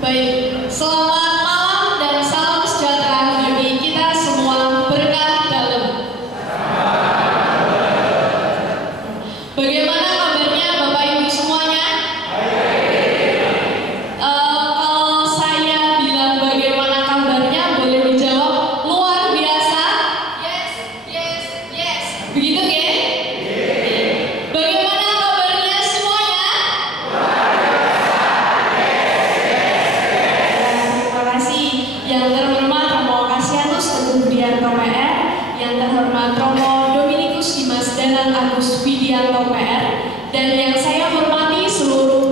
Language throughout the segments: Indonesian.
Baik, selamat malam dan salam sejahtera bagi kita semua, berkah dalam. Bagaimana kabarnya Bapak Ibu semuanya? Kalau saya bilang bagaimana kabarnya, boleh dijawab luar biasa. Yes, yes, yes. Begitu ya? Bagaimana kabarnya semuanya? Terima kasih. Yang terhormat Romo Kasianus Teguh Widianto PR, yang terhormat Romo Dominikus Dimas Danang Agus Widianto PR, dan yang saya hormati seluruh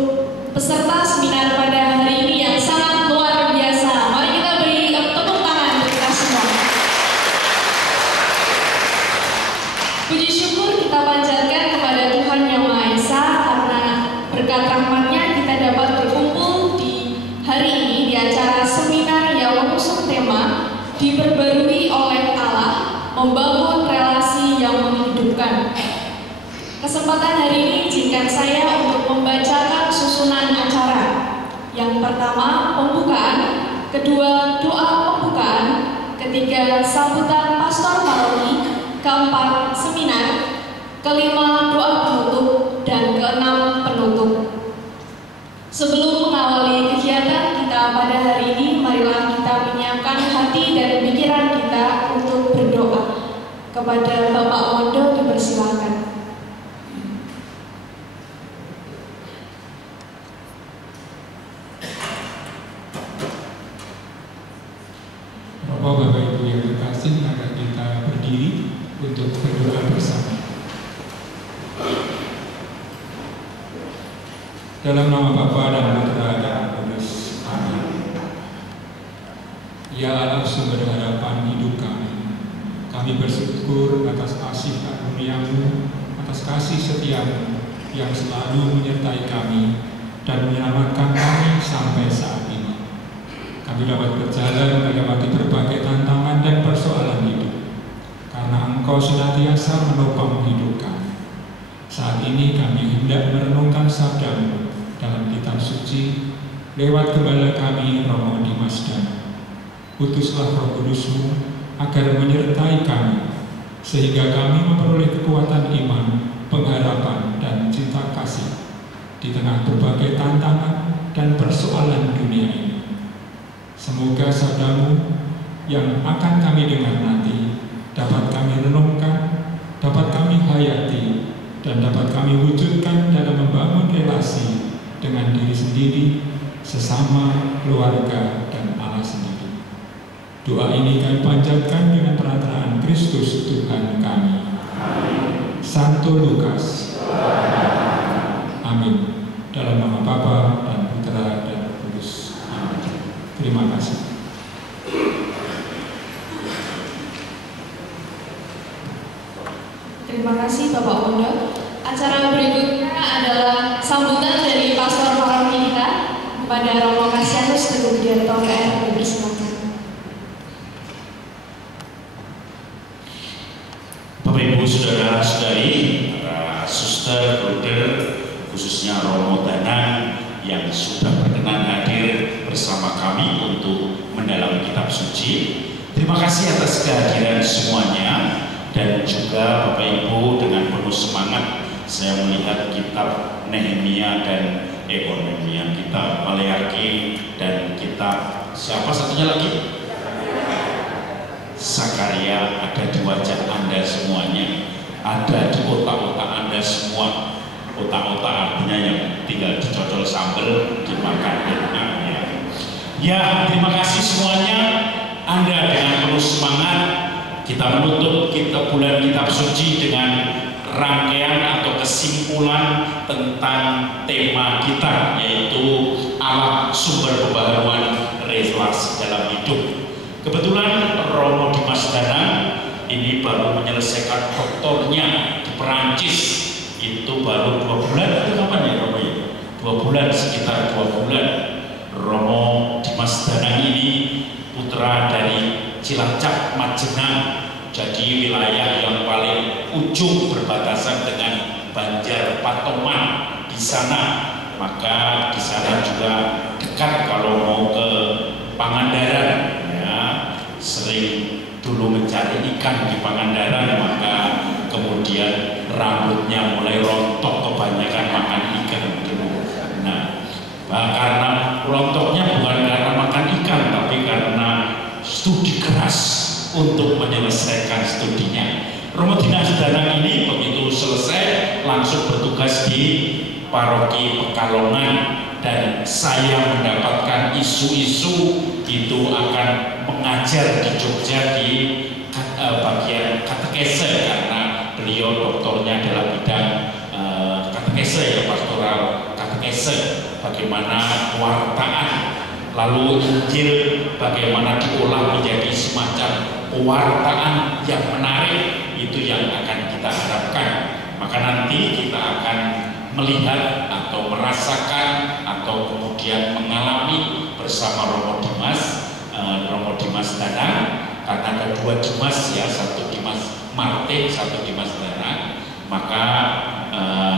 peserta seminar pada hari ini yang sangat luar biasa. Mari kita beri tepuk tangan untuk kita semua. Puji syukur kita panjatkan kepada Tuhan Yang Maha Esa karena berkat rahmat-Nya kita dapat berkumpul di hari ini di acara seminar yang mengusung tema diperbarui oleh Allah, membangun relasi yang menghidupkan. Kesempatan hari ini izinkan saya untuk membacakan susunan acara. Yang pertama pembukaan, kedua doa pembukaan, ketiga sambutan pastor paroki, keempat seminar, kelima doa penutup, dan keenam penutup. Sebelum mengawali kegiatan kita pada hari ini, marilah kita menyiapkan hati dan pikiran kita untuk berdoa. Kepada Bapak Mondo dipersilakan. Bapak Ibu yang terkasih, mari kita berdiri untuk berdoa bersama. Dalam nama Bapa dan Putra dan Roh Kudus. Amin. Ya Allah, sumber harapan hidup kami bersyukur atas kasih karunia-Mu, atas kasih setia-Mu yang selalu menyertai kami dan menyelamatkan kami sampai saat ini. Kami dapat berjalan melewati berbagai tantangan dan persoalan hidup, karena Engkau senantiasa menopang hidup kami. Saat ini kami hendak merenungkan sabda-Mu dalam kitab suci lewat gembala kami Romo Dimas Danang. Utuslah Roh Kudus-Mu agar menyertai kami, sehingga kami memperoleh kekuatan iman, pengharapan, dan cinta kasih di tengah berbagai tantangan dan persoalan dunia ini. Semoga sabda-Mu yang akan kami dengar nanti dapat kami renungkan, dapat kami hayati, dan dapat kami wujudkan dalam membangun relasi dengan diri sendiri, sesama, keluarga, dan Allah sendiri. Doa ini kami panjatkan dengan perantaraan Kristus Tuhan kami. Santo Lukas. Amin. Dalam nama Bapa dan Putra dan Roh Kudus. Amin. Terima kasih. Terima kasih Bapak Mondo. Acara berikutnya adalah sambutan dari pastor paroki kita kepada Romo Kasianus Teguh Widianto PR. Silakan. Bapak Ibu Saudara-saudari, para suster, bruder, khususnya Romo Danang yang sudah berkenan hadir bersama kami untuk mendalami kitab suci. Terima kasih atas kehadiran semuanya, dan juga Bapak Ibu dengan penuh semangat saya melihat kitab Nehemia dan Nehemia, kitab Maleaki, dan kitab siapa satunya lagi? Sakaria. Ada di wajah Anda semuanya, ada di otak-otak Anda semua. Otak-otak artinya yang tinggal dicocol sambal dimakan. Ya, terima kasih semuanya. Anda dengan penuh semangat. Kita menutup bulan kitab suci dengan rangkaian atau kesimpulan tentang tema kita, yaitu Allah sumber pembaharuan relasi dalam hidup. Kebetulan Romo Dimas Danang ini baru menyelesaikan doktornya di Perancis. Itu baru 2 bulan. Itu kapan ya Romo ya? 2 bulan, sekitar 2 bulan. Romo Dimas Danang ini putra dari Cilacap, Majenang, jadi wilayah yang paling ujung berbatasan dengan Banjar Patoman. Di sana maka di sana juga dekat kalau mau ke Pangandaran, ya, sering dulu mencari ikan di Pangandaran, maka kemudian rambutnya mulai rontok kebanyakan makan ikan. Nah, karena rontoknya bukan karena makan ikan, tapi karena studi keras untuk menyelesaikan studinya. Romo Dimas Danang ini begitu selesai langsung bertugas di Paroki Pekalongan, dan saya mendapatkan isu-isu itu akan mengajar di Jogja di bagian katekese, karena beliau doktornya adalah bidang katekese, ya, pastoral katekese, bagaimana pewartaan, lalu Injil bagaimana diolah menjadi semacam pewartaan yang menarik, itu yang akan kita harapkan. Maka nanti kita akan melihat atau merasakan atau kemudian mengalami bersama Romo Dimas Danang, karena ada dua Dimas, ya, satu Dimas Martin, satu Dimas Danang. Maka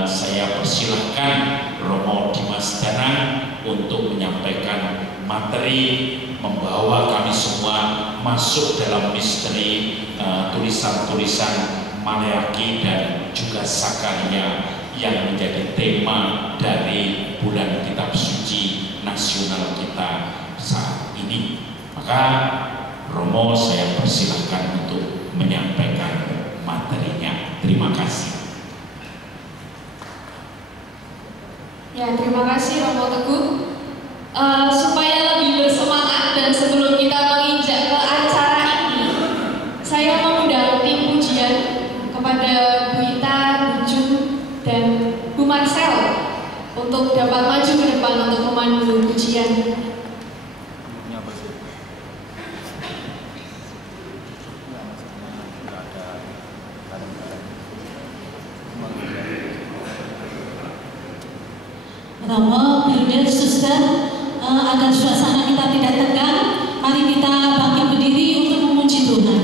saya persilahkan Romo Dimas Danang untuk menyampaikan materi, membawa kami semua masuk dalam misteri tulisan-tulisan Maleaki dan juga Sakaria yang menjadi tema dari bulan Kitab Suci Nasional kita saat ini. Maka Romo saya persilahkan untuk menyampaikan materinya. Terima kasih. Ya, terima kasih Romo Teguh. Supaya lebih bersemangat dan sebelum kita menginjak ke acara ini, saya mengundang tim pujian kepada Bu Ita, Bu Jun, dan Bu Marcel untuk dapat maju ke depan untuk memandu pujian. Romo, Brigjen, Suster, agar suasana kita tidak tegang, mari kita bangkit berdiri untuk memuji Tuhan.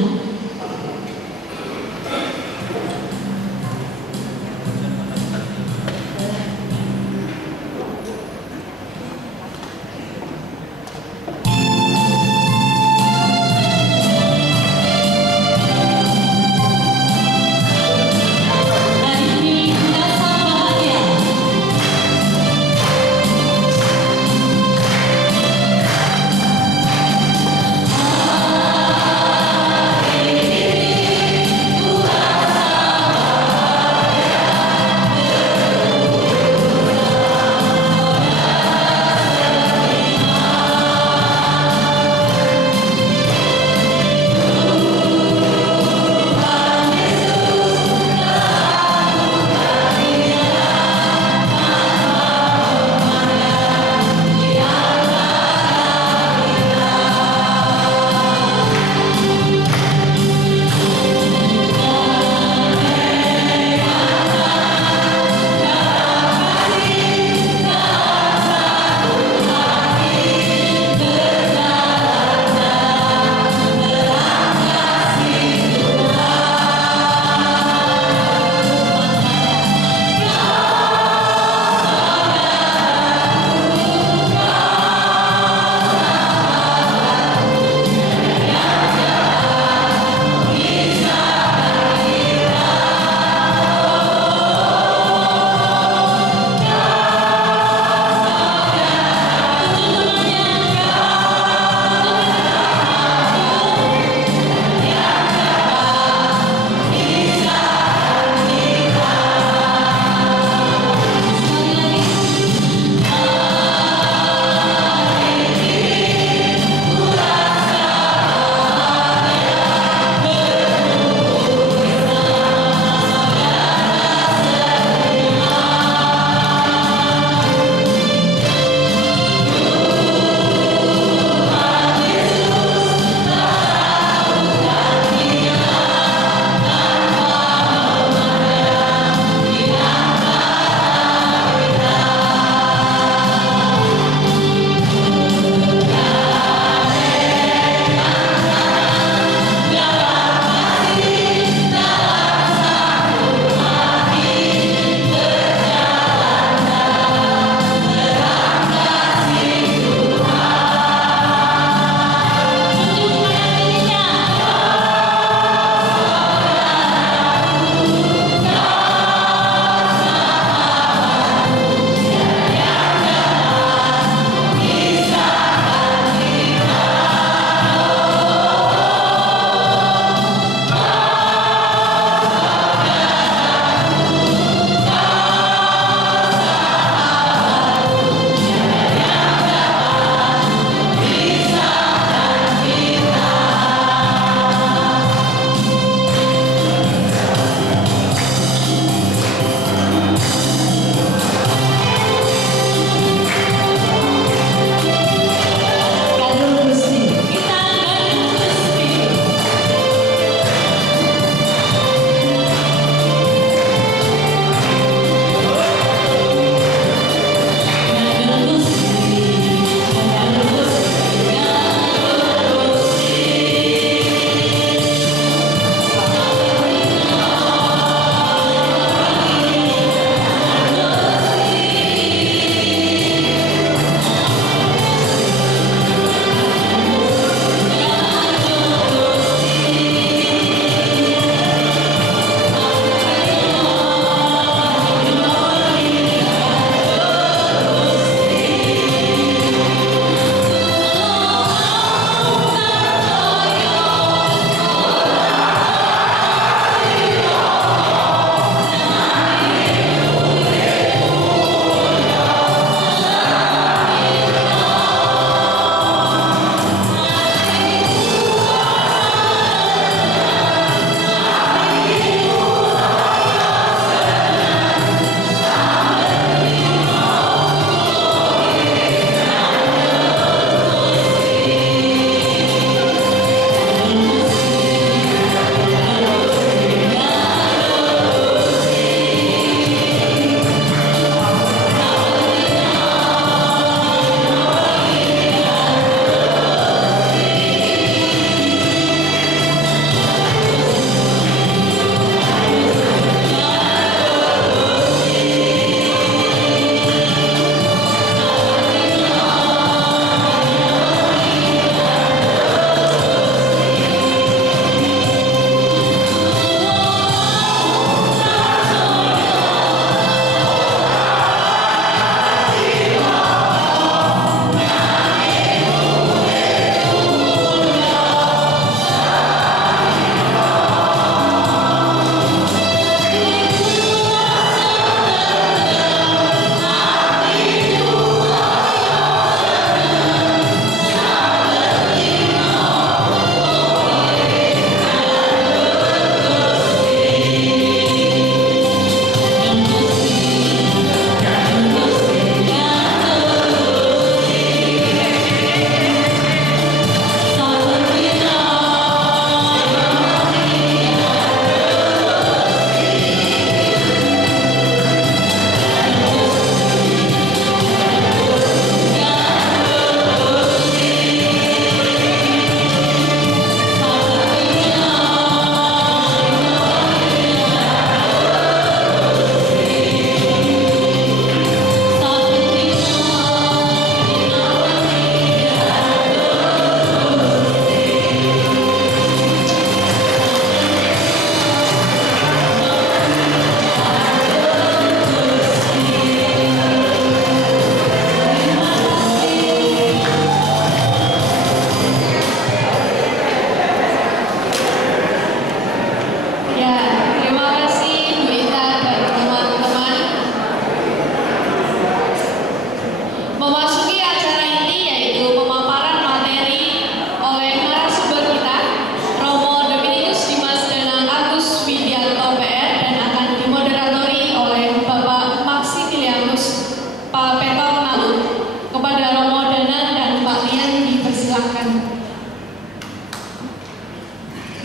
Hari ini kita sangat bahagia.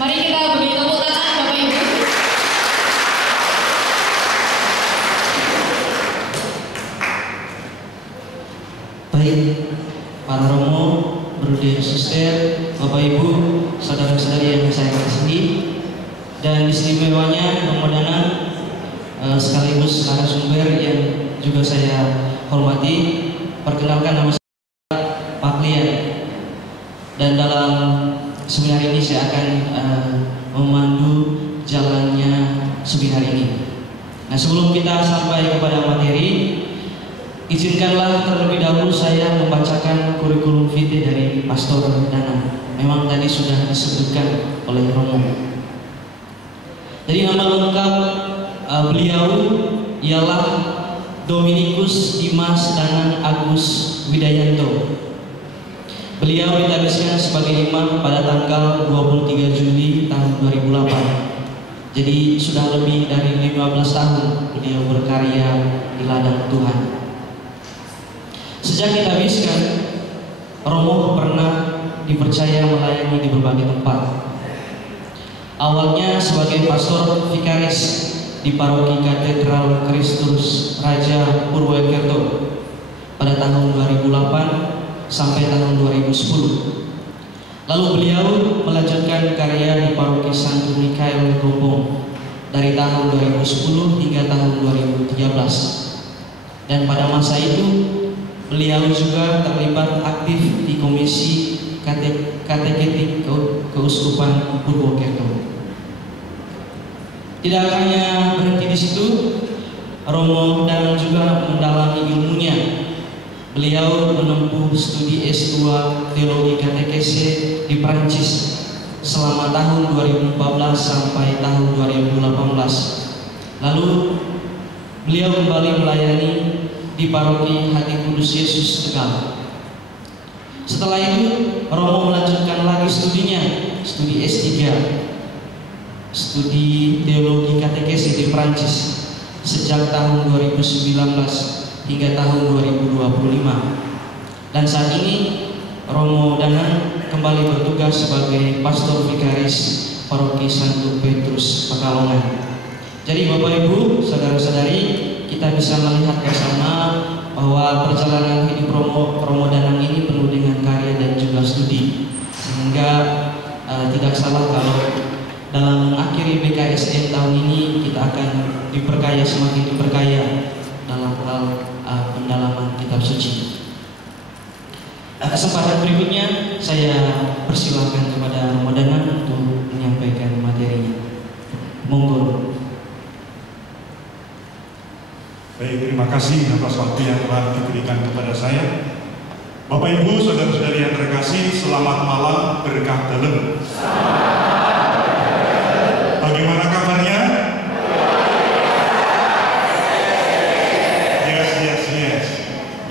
Mari kita beri tepuk tangan Bapak Ibu. Baik, para romo, Bruder, Suster, Bapak Ibu, saudara-saudari yang saya kasihi, dan istimewanya Romo Danang sekaligus narasumber yang juga saya hormati, perkenalkan nama saya Pak Lian, dan dalam seminar ini saya akan memandu jalannya seminar ini. Nah, sebelum kita sampai kepada materi, izinkanlah terlebih dahulu saya membacakan kurikulum vitae dari Pastor Danang. Memang tadi sudah disebutkan oleh Romo. Jadi nama lengkap beliau ialah Dominikus Dimas Danang Agus Widayanto. Beliau ditabiskan sebagai imam pada tanggal 23 Juli tahun 2008. Jadi sudah lebih dari 15 tahun beliau berkarya di ladang Tuhan. Sejak ditabiskan, Romo pernah dipercaya melayani di berbagai tempat. Awalnya sebagai pastor vikaris di paroki Katedral Kristus Raja Purwokerto pada tahun 2008 sampai tahun 2010. Lalu beliau melanjutkan karya di paroki Santo Mikael Rombong dari tahun 2010 hingga tahun 2013. Dan pada masa itu beliau juga terlibat aktif di Komisi Kateketik Keuskupan Purwokerto. Tidak hanya berhenti di situ, Romo dan juga mendalami ilmunya. Beliau menempuh studi S2 Teologi Katekese di Prancis selama tahun 2014 sampai tahun 2018. Lalu beliau kembali melayani di paroki Hati Kudus Yesus Tegal. Setelah itu Romo melanjutkan lagi studinya, studi S3, studi Teologi Katekese di Prancis sejak tahun 2019 hingga tahun 2025. Dan saat ini Romo Danang kembali bertugas sebagai pastor vikaris paroki Santo Petrus Pekalongan. Jadi Bapak Ibu, saudara-saudari, kita bisa melihat bersama bahwa perjalanan hidup Romo Danang ini penuh dengan karya dan juga studi, sehingga tidak salah kalau dalam mengakhiri BKSN tahun ini kita akan diperkaya, semakin diperkaya dalam hal pendalaman kitab suci. Kesempatan berikutnya saya persilakan kepada Romo Danang untuk menyampaikan materinya. Monggo. Baik, terima kasih atas waktu yang telah diberikan kepada saya. Bapak Ibu, saudara-saudari yang terkasih, selamat malam berkah dalam. Bagaimana kabarnya?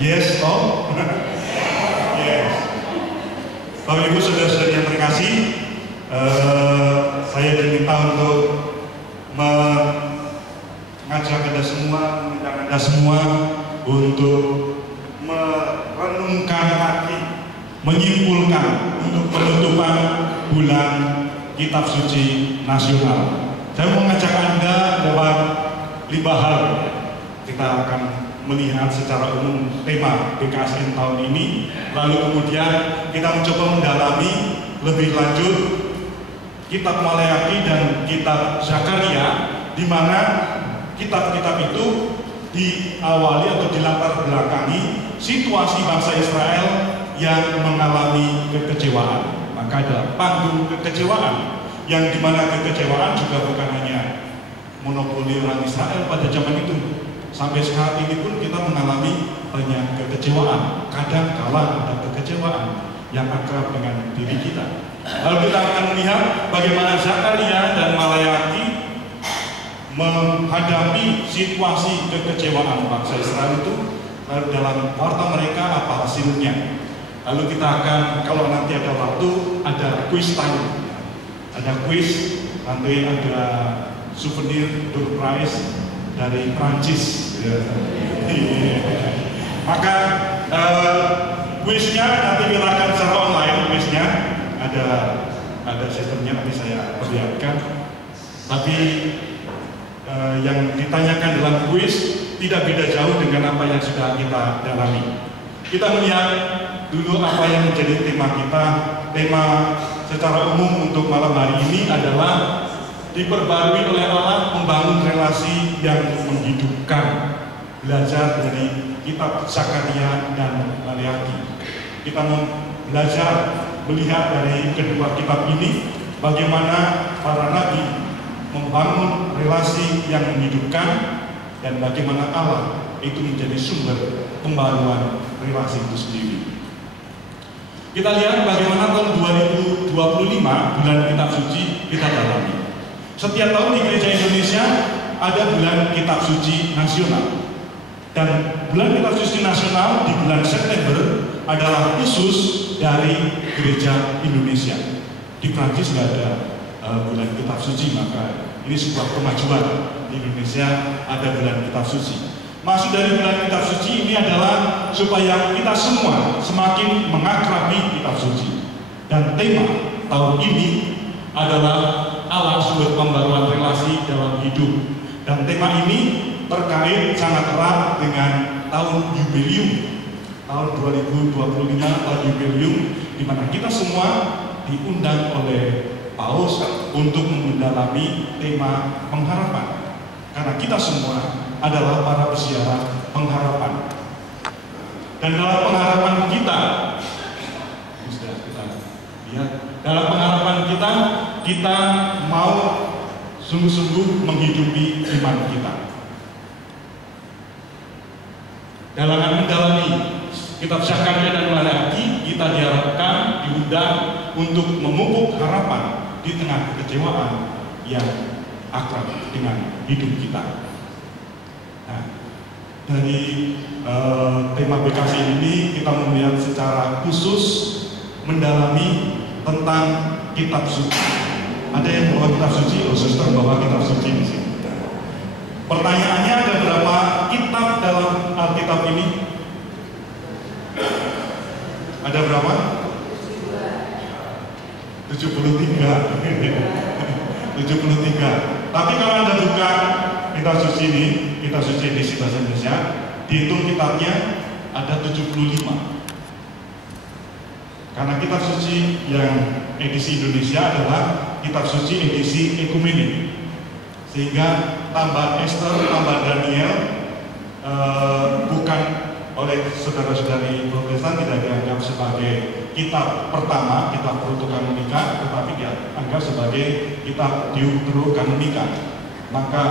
Yes, toh? Yes. Bapak Ibu, saudara-saudari yang terkasih, saya diminta untuk mengajak Anda semua, mengundang Anda semua untuk merenungkan lagi, menyimpulkan untuk penutupan bulan Kitab Suci Nasional. Saya mau mengajak Anda lewat 5 hal. Kita akan melihat secara umum tema BKSN tahun ini, lalu kemudian kita mencoba mendalami lebih lanjut kitab Maleakhi dan kitab Zakaria, di mana kitab-kitab itu diawali atau dilatar belakangi situasi bangsa Israel yang mengalami kekecewaan. Maka ada panggung kekecewaan, yang dimana kekecewaan juga bukan hanya monopoli orang Israel pada zaman itu. Sampai saat ini pun kita mengalami banyak kekecewaan. Kadang kala ada kekecewaan yang akrab dengan diri kita. Lalu kita akan melihat bagaimana Zakaria dan Maleakhi menghadapi situasi kekecewaan bangsa Israel itu. Lalu dalam warta mereka apa hasilnya. Lalu kita akan, kalau nanti ada waktu, ada quiz time. Ada quiz, nanti ada souvenir door prize dari Prancis. Maka quiznya nanti kita akan secara online. Quiznya ada ada sistemnya nanti saya perlihatkan. Tapi yang ditanyakan dalam kuis tidak beda jauh dengan apa yang sudah kita dalami. Kita melihat dulu apa yang menjadi tema kita. Tema secara umum untuk malam hari ini adalah diperbarui oleh Allah, membangun relasi yang menghidupkan. Belajar dari kitab Zakaria dan Maleakhi. Kita belajar melihat dari kedua kitab ini bagaimana para nabi membangun relasi yang menghidupkan dan bagaimana Allah itu menjadi sumber pembaruan relasi itu sendiri. Kita lihat bagaimana tahun 2025 bulan kitab suci kita dalami. Setiap tahun di Gereja Indonesia ada bulan kitab suci nasional. Dan bulan kitab suci nasional di bulan September adalah khusus dari Gereja Indonesia. Di Prancis nggak ada bulan kitab suci, maka ini sebuah kemajuan. Di Indonesia ada bulan kitab suci. Maksud dari bulan kitab suci ini adalah supaya kita semua semakin mengakrabi kitab suci. Dan tema tahun ini adalah Allah sumber pembaruan relasi dalam hidup. Dan tema ini terkait sangat erat dengan tahun jubileum, tahun 2025, tahun jubileum, di mana kita semua diundang oleh Paus untuk mendalami tema pengharapan. Karena kita semua adalah para peziarah pengharapan. Dan dalam pengharapan kita, dalam pengharapan kita mau sungguh-sungguh menghidupi iman kita. Dalam mendalami kitab Zakaria dan Maleakhi, kita diharapkan, diundang untuk memupuk harapan di tengah kekecewaan yang akrab dengan hidup kita. Nah, dari tema BKC ini kita melihat secara khusus mendalami tentang kitab suci. Ada yang bawa kitab suci? Oh, suster bawa kitab suci di sini. Pertanyaannya, ada berapa kitab dalam Alkitab ini? Ada berapa? 73. 73. Tapi kalau Anda buka kitab suci ini, kitab suci edisi bahasa Indonesia, dihitung kitabnya ada 75. Karena kitab suci yang edisi Indonesia adalah kitab suci edisi ekumenik. Sehingga tambah Esther, tambah Daniel bukan oleh saudara-saudari Protestan tidak dianggap sebagai kitab pertama, kitab Proto-Kanonika, tetapi dianggap sebagai kitab Deuterokanika. Maka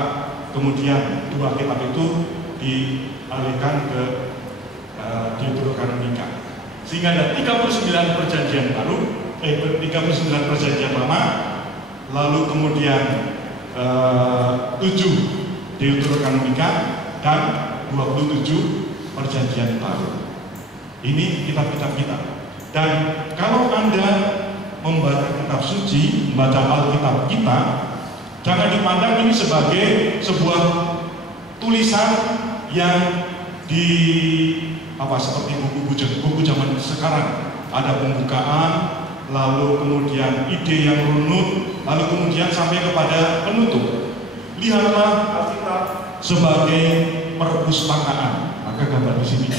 kemudian dua kitab itu dialihkan ke Deuterokanika. Sehingga ada 39 perjanjian baru, 39 perjanjian lama, lalu kemudian 7 Deuterokanika dan 27 perjanjian baru. Ini kitab-kitab kita. Dan kalau Anda membaca kitab suci, membaca Alkitab kita, jangan dipandang ini sebagai sebuah tulisan yang seperti buku zaman sekarang. Ada pembukaan, lalu kemudian ide yang runut, lalu kemudian sampai kepada penutup. Lihatlah Alkitab sebagai perpustakaan. Maka gambar di sini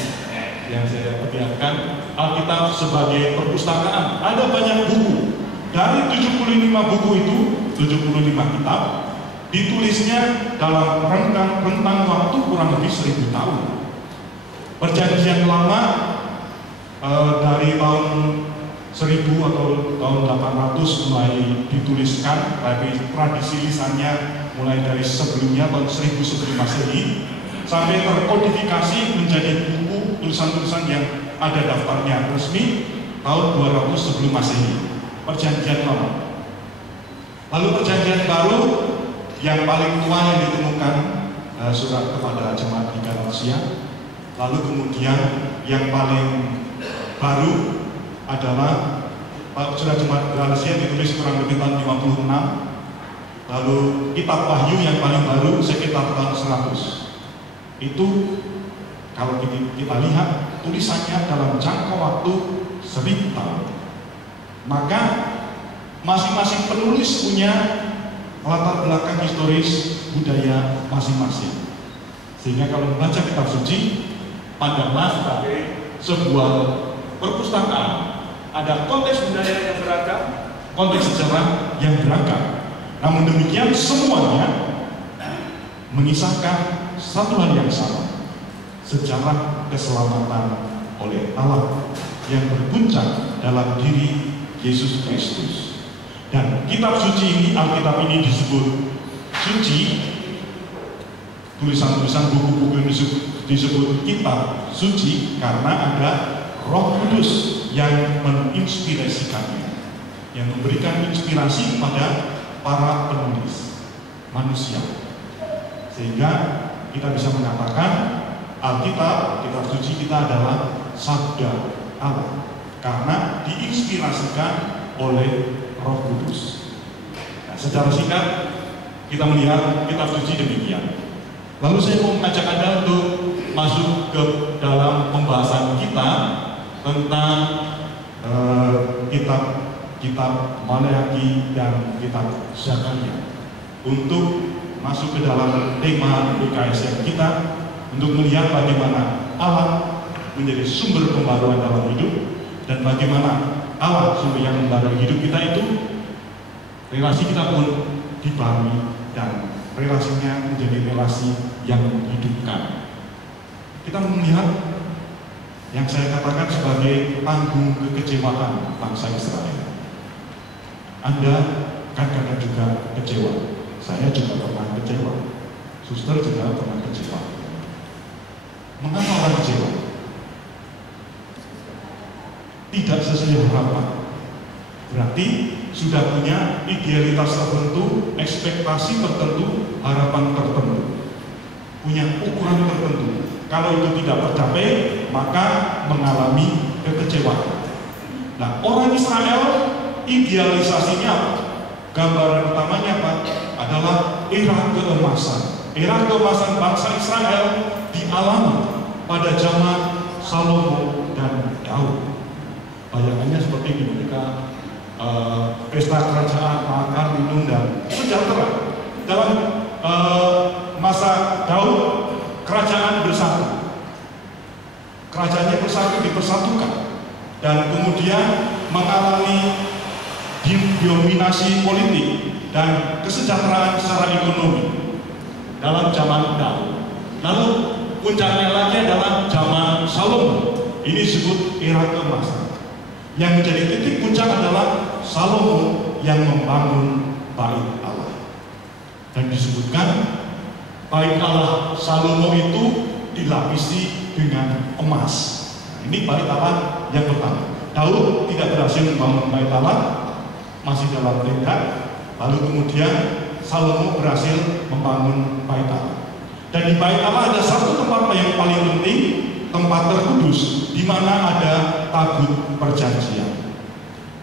yang saya perlihatkan, Alkitab sebagai perpustakaan. Ada banyak buku. Dari 75 buku itu, 75 kitab, ditulisnya dalam rentang waktu kurang lebih 1000 tahun. Perjanjian lama dari tahun 1000 atau tahun 800 mulai dituliskan, tapi tradisi lisannya mulai dari sebelumnya tahun 1000 sebelum Masehi sampai terkodifikasi menjadi buku tulisan-tulisan yang ada daftarnya resmi tahun 200 sebelum Masehi. Perjanjian lama. Lalu perjanjian baru yang paling tua yang ditemukan surat kepada jemaat di Galatia. Lalu kemudian yang paling baru adalah surat jemaat Galatia ditulis kurang lebih tahun 56. Lalu kitab Wahyu yang paling baru sekitar tahun 100. Itu kalau kita lihat tulisannya dalam jangka waktu 1000 tahun. Maka Masing-masing penulis punya latar belakang historis budaya masing-masing. Sehingga kalau membaca kitab suci, pandanglah sebagai sebuah perpustakaan. Ada konteks budaya yang beragam, konteks sejarah yang beragam. Namun demikian semuanya mengisahkan satu hal yang sama, sejarah keselamatan oleh Allah yang berpuncak dalam diri Yesus Kristus. Dan kitab suci ini, Alkitab ini disebut suci, tulisan-tulisan buku-buku yang disebut kitab suci karena ada Roh Kudus yang menginspirasikannya, yang memberikan inspirasi pada para penulis manusia, sehingga kita bisa mengatakan Alkitab, kitab suci kita adalah sabda Allah karena diinspirasikan oleh Roh Kudus. Nah, secara singkat kita melihat kitab suci demikian. Lalu saya mau mengajak Anda untuk masuk ke dalam pembahasan kita tentang kitab Maleakhi dan kitab Zakaria, untuk masuk ke dalam tema BKSM kita, untuk melihat bagaimana Allah menjadi sumber pembaruan dalam hidup dan bagaimana Allah sumber yang membaharui hidup kita itu, relasi kita pun dibaharui dan relasinya menjadi relasi yang menghidupkan. Kita melihat yang saya katakan sebagai panggung kekecewaan bangsa Israel. Anda kadang-kadang juga kecewa. Saya juga pernah kecewa. Suster juga pernah kecewa. Mengapa orang kecewa? Tidak sesuai harapan. Berarti sudah punya idealitas tertentu, ekspektasi tertentu, harapan tertentu, punya ukuran tertentu. Kalau itu tidak tercapai, maka mengalami kekecewaan. Nah, orang Israel idealisasinya, gambaran utamanya apa? Adalah era keemasan. Era keemasan bangsa Israel dialami pada zaman Salomo dan Daud. Bayangannya seperti ini, mereka pesta kerajaan, makan, minum, dan sejahtera. Dalam masa Daud, kerajaan bersatu. Kerajaannya bersatu, dipersatukan. Dan kemudian mengalami dominasi politik dan kesejahteraan secara ekonomi dalam zaman Daud. Lalu puncaknya lagi adalah zaman Salomo. Ini disebut era keemasan. Yang menjadi titik puncak adalah Salomo yang membangun bait Allah. Dan disebutkan bait Allah Salomo itu dilapisi dengan emas. Nah, ini bait Allah yang pertama. Daud tidak berhasil membangun bait Allah, masih dalam tenda. Lalu kemudian Salomo berhasil membangun bait Allah. Dan di bait Allah ada satu tempat yang paling penting, tempat terkudus, di mana ada tabut perjanjian.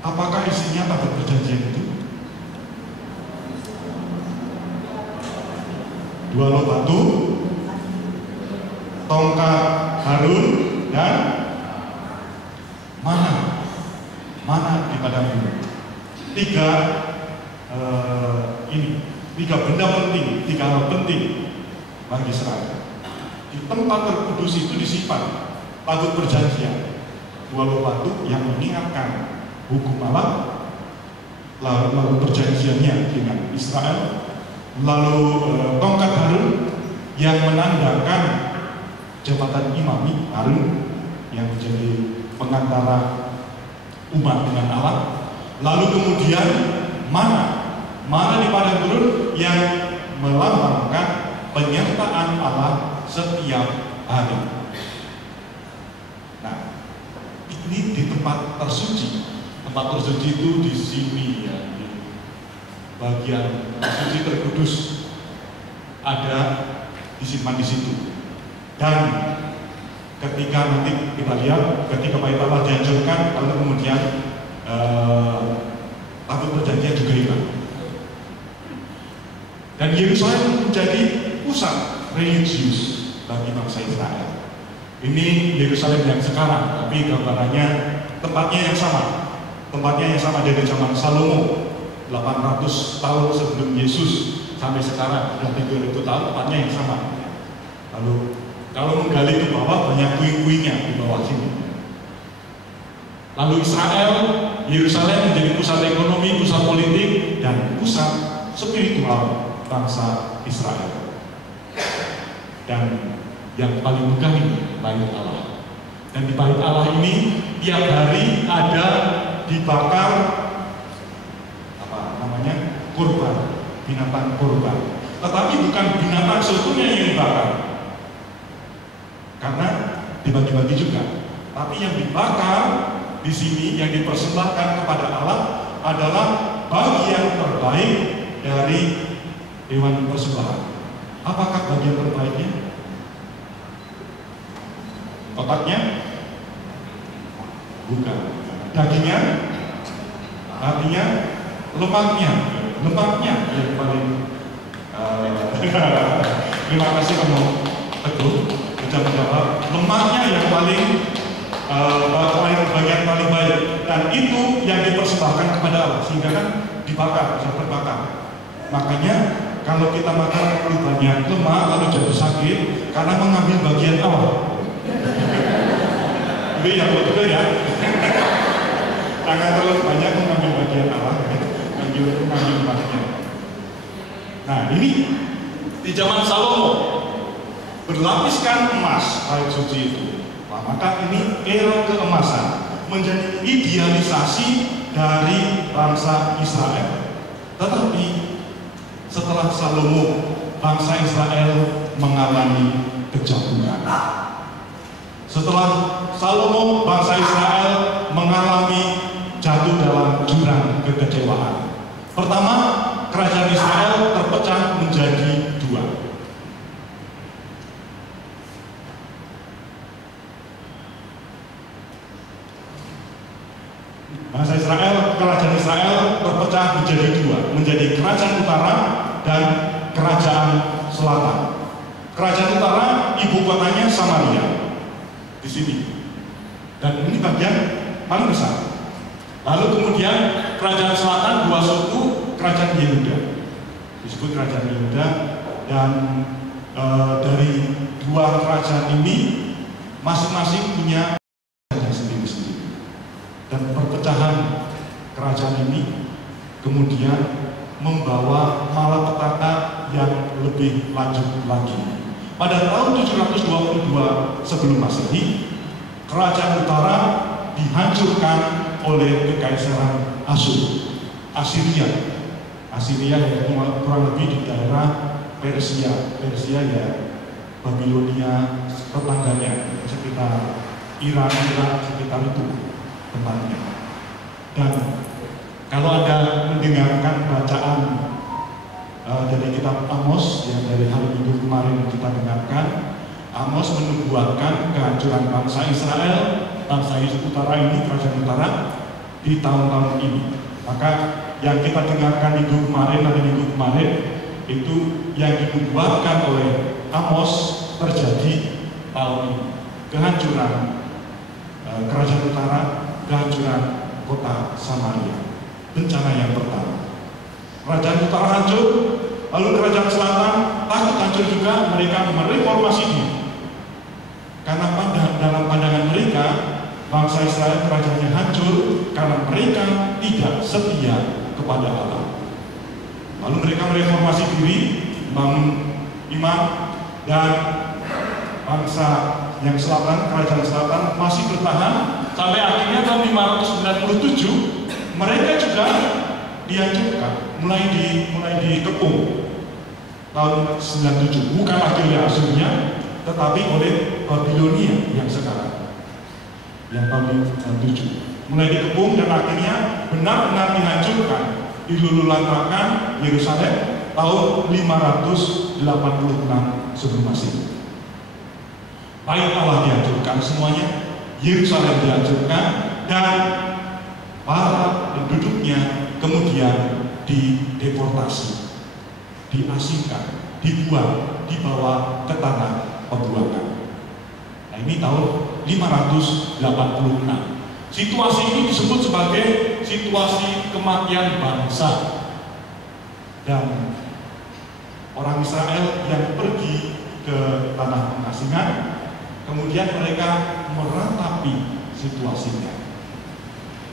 Apakah isinya tabut perjanjian itu? 2 loh batu, tongkat Harun, dan mana di padang gurun. Tiga benda penting, 3 hal penting bagi Israel. Di tempat terkudus itu disimpan tabut perjanjian, 2 loh batu yang mengingatkan hukum Allah, lalu perjanjiannya dengan Israel, lalu tongkat Harun yang menandakan jabatan imami Harun yang menjadi pengantara umat dengan Allah, lalu kemudian mana di padang gurun yang melambangkan penyertaan Allah setiap hari. Nah, ini di tempat tersuci. Tempat tersuci itu di sini ya, di bagian tersuci terkudus, ada disimpan di situ. Dan ketika nanti kita lihat, ketika bait Allah dihancurkan, lalu kemudian tabut perjanjian juga hilang. Dan Yerusalem menjadi pusat religius bagi bangsa Israel. Ini Yerusalem yang sekarang, tapi gambarannya tempatnya yang sama. tempatnya yang sama dari zaman Salomo, 800 tahun sebelum Yesus sampai sekarang, sudah 3000 tahun, tempatnya yang sama. Lalu kalau menggali ke bawah banyak puing-puingnya di bawah sini. Lalu Israel, Yerusalem menjadi pusat ekonomi, pusat politik, dan pusat spiritual bangsa Israel. Dan yang paling megah ini Bait Allah. Dan di Bait Allah ini tiap hari ada dibakar kurban, binatang kurban. Tetapi bukan binatang seutuhnya yang dibakar, karena dibagi-bagi juga. Tapi yang dibakar di sini, yang dipersembahkan kepada Allah adalah bagian terbaik dari hewan persembahan. Apakah bagian terbaiknya? Otaknya? Bukan. Dagingnya? Artinya lemaknya yang paling terima kasih kamu Teguh bisa menjawab. Lemaknya yang paling bagian paling baik, dan itu yang dipersembahkan kepada Allah, sehingga kan dibakar, bisa terbakar. Makanya kalau kita makan terlalu banyak lemak lalu jadi sakit karena mengambil bagian Allah. Itu yang betul ya. Jangan terlalu banyak mengambil bagian Allah, mengambil lemaknya. Nah, ini di zaman Salomo berlapiskan emas bait suci itu. Nah, maka ini era keemasan, menjadi idealisasi dari bangsa Israel. Tetapi setelah Salomo, bangsa Israel mengalami kejatuhan. Setelah Salomo, bangsa Israel mengalami jatuh dalam jurang kekecewaan. Pertama, kerajaan Israel terpecah menjadi dua. Bangsa Israel, kerajaan Israel terpecah menjadi dua, menjadi kerajaan utara dan kerajaan selatan. Kerajaan utara ibu kotanya Samaria di sini, dan ini bagian paling besar. Lalu kemudian kerajaan selatan dua suku, kerajaan Yehuda, disebut kerajaan Yehuda, dan dari dua kerajaan ini masing-masing punya kerajaan sendiri-sendiri. Dan perpecahan kerajaan ini kemudian membawa malapetaka yang lebih lanjut lagi. Pada tahun 722 sebelum Masehi, kerajaan utara dihancurkan oleh kekaisaran Assyria yang kurang lebih di daerah Persia ya, Babilonia tetangganya, sekitar Irak sekitar itu tempatnya. Dan kalau Anda mendengarkan bacaan dari kitab Amos yang dari hari Minggu kemarin kita dengarkan, Amos menubuatkan kehancuran bangsa Israel, bangsa utara ini, kerajaan utara di tahun-tahun ini. Maka yang kita dengarkan hari Minggu kemarin itu yang dinubuatkan oleh Amos terjadi tahun ini. Kehancuran kerajaan utara, kehancuran kota Samaria. Bencana yang pertama. Kerajaan utara hancur, lalu kerajaan selatan takut hancur juga, mereka mereformasi diri. Karena dalam pandangan mereka, bangsa Israel kerajaannya hancur karena mereka tidak setia kepada Allah. Lalu mereka mereformasi diri, membangun imam, dan bangsa yang selatan, kerajaan selatan masih bertahan sampai akhirnya tahun 597 mereka juga dihancurkan, mulai dikepung tahun 97, bukan akhirnya Assyria, tetapi oleh Babilonia yang sekarang, yang tahun 7 mulai dikepung dan akhirnya benar-benar dihancurkan, dilululantakkan Yerusalem tahun 586 sebelum Masehi. Bait Allah dihancurkan semuanya, Yerusalem dihancurkan, dan para penduduknya kemudian dideportasi, diasingkan, dibuang, dibawa ke tanah pembuangan. Nah, ini tahun 586. Situasi ini disebut sebagai situasi kematian bangsa. Dan orang Israel yang pergi ke tanah pengasingan, kemudian mereka meratapi situasinya.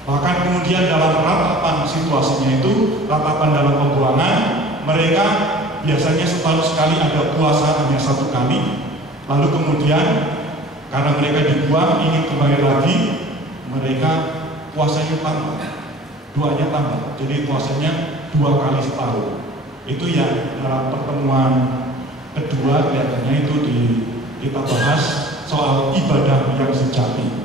Bahkan kemudian dalam ratapan situasinya itu, ratapan dalam pembuangan, mereka biasanya setahun sekali ada puasa hanya 1 kali. Lalu kemudian karena mereka dibuang ingin kembali lagi, mereka puasanya tambah, doanya tambah. Jadi puasanya 2 kali setahun. Itu ya dalam pertemuan kedua kelihatannya itu kita bahas soal ibadah yang sejati.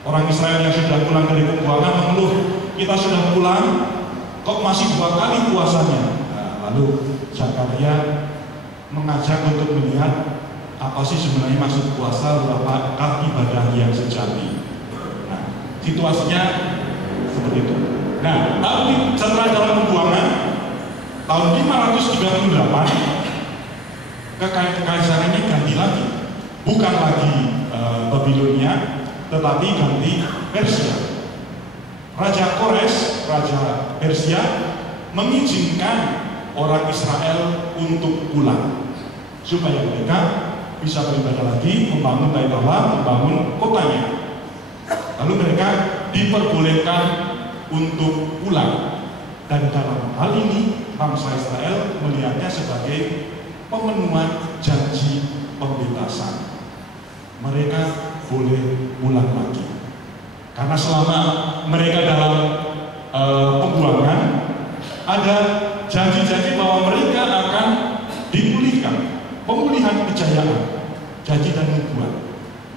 Orang Israel yang sudah pulang dari pembuangan mengeluh, kita sudah pulang, kok masih 2 kali puasanya? Nah, lalu Zakaria mengajak untuk melihat apa sih sebenarnya maksud puasa, apakah ibadah yang sejati. Nah, situasinya seperti itu. Nah, tapi setelah dalam pembuangan tahun 538 kekaisarannya ganti lagi, bukan lagi Babilonia, tetapi ganti Persia. Raja Kores, raja Persia, mengizinkan orang Israel untuk pulang supaya mereka bisa beribadah lagi, membangun Bait Allah, membangun kotanya. Lalu mereka diperbolehkan untuk pulang. Dan dalam hal ini bangsa Israel melihatnya sebagai pemenuhan janji pembebasan. Mereka boleh pulang lagi. Karena selama mereka dalam pembuangan, ada janji-janji bahwa mereka akan dipulihkan, pemulihan kejayaan, janji dan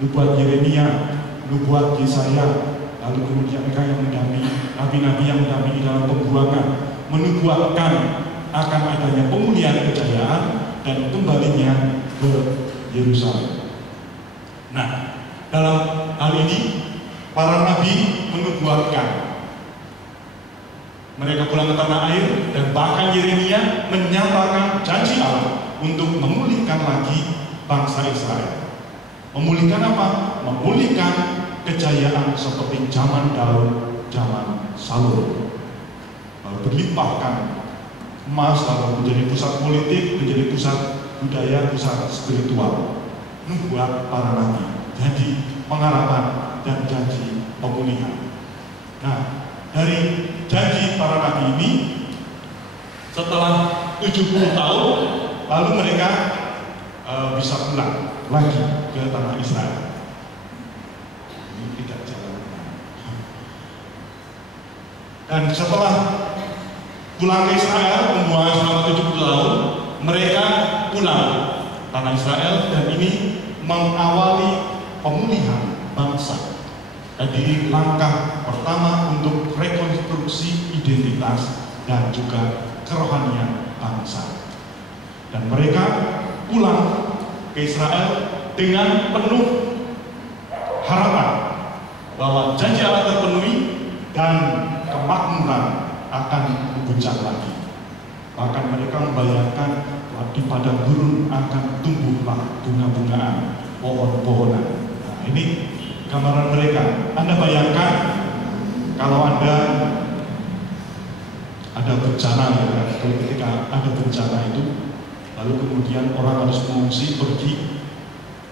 nubuat Yeremia, nubuat Yesaya, lalu kemudian mereka yang mendampingi, nabi-nabi yang mendampingi dalam pembuangan, menubuatkan akan adanya pemulihan kejayaan dan kembalinya ke Yerusalem. Nah, dalam hal ini para nabi menubuatkan mereka pulang ke tanah air, dan bahkan Yeremia menyatakan janji Allah untuk memulihkan lagi bangsa Israel. Memulihkan apa? Memulihkan kejayaan seperti zaman Daud, zaman Saul. Berlimpahkan emas, lalu menjadi pusat politik, menjadi pusat budaya, pusat spiritual. Membuat para nabi jadi pengharapan dan janji pemulihan. Nah, dari janji para nabi ini, setelah 70 tahun lalu mereka bisa pulang lagi ke tanah Israel. Ini tidak jalan. Dan setelah pulang ke Israel, pembuangan selama 70 tahun, mereka pulang tanah Israel, dan ini mengawali pemulihan bangsa. Jadi langkah pertama untuk rekonstruksi identitas dan juga kerohanian bangsa. Dan mereka pulang ke Israel dengan penuh harapan bahwa janji Allah terpenuhi dan kemakmuran akan membuncah lagi. Bahkan mereka membayangkan di padang gurun akan tumbuhlah bunga-bungaan, pohon-pohonan. Nah, ini gambaran mereka. Anda bayangkan kalau Anda ada bencana, ya, ketika ada bencana itu, lalu kemudian orang harus mengungsi, pergi,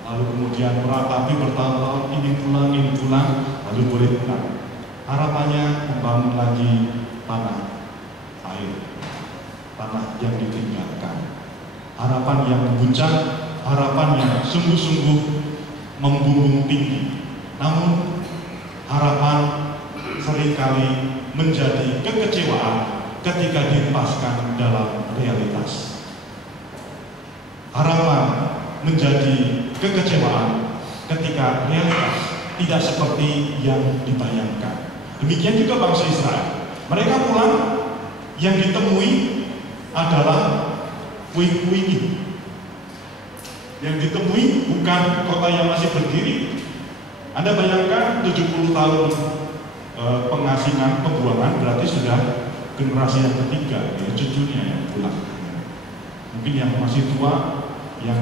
lalu kemudian meratapi bertahun-tahun, ini pulang, lalu boleh pulang. Harapannya membangun lagi tanah air, tanah yang ditinggalkan. Harapan yang membuncah, harapan yang sungguh-sungguh membumbung tinggi. Namun harapan seringkali menjadi kekecewaan ketika dilepaskan dalam realitas. Harapan menjadi kekecewaan ketika realitas tidak seperti yang dibayangkan. Demikian juga bangsa Israel. Mereka pulang, yang ditemui adalah puing-puing. Yang ditemui bukan kota yang masih berdiri. Anda bayangkan 70 tahun pengasingan, pembuangan, berarti sudah generasi yang ketiga, ya, cucunya yang pulang. Mungkin yang masih tua, yang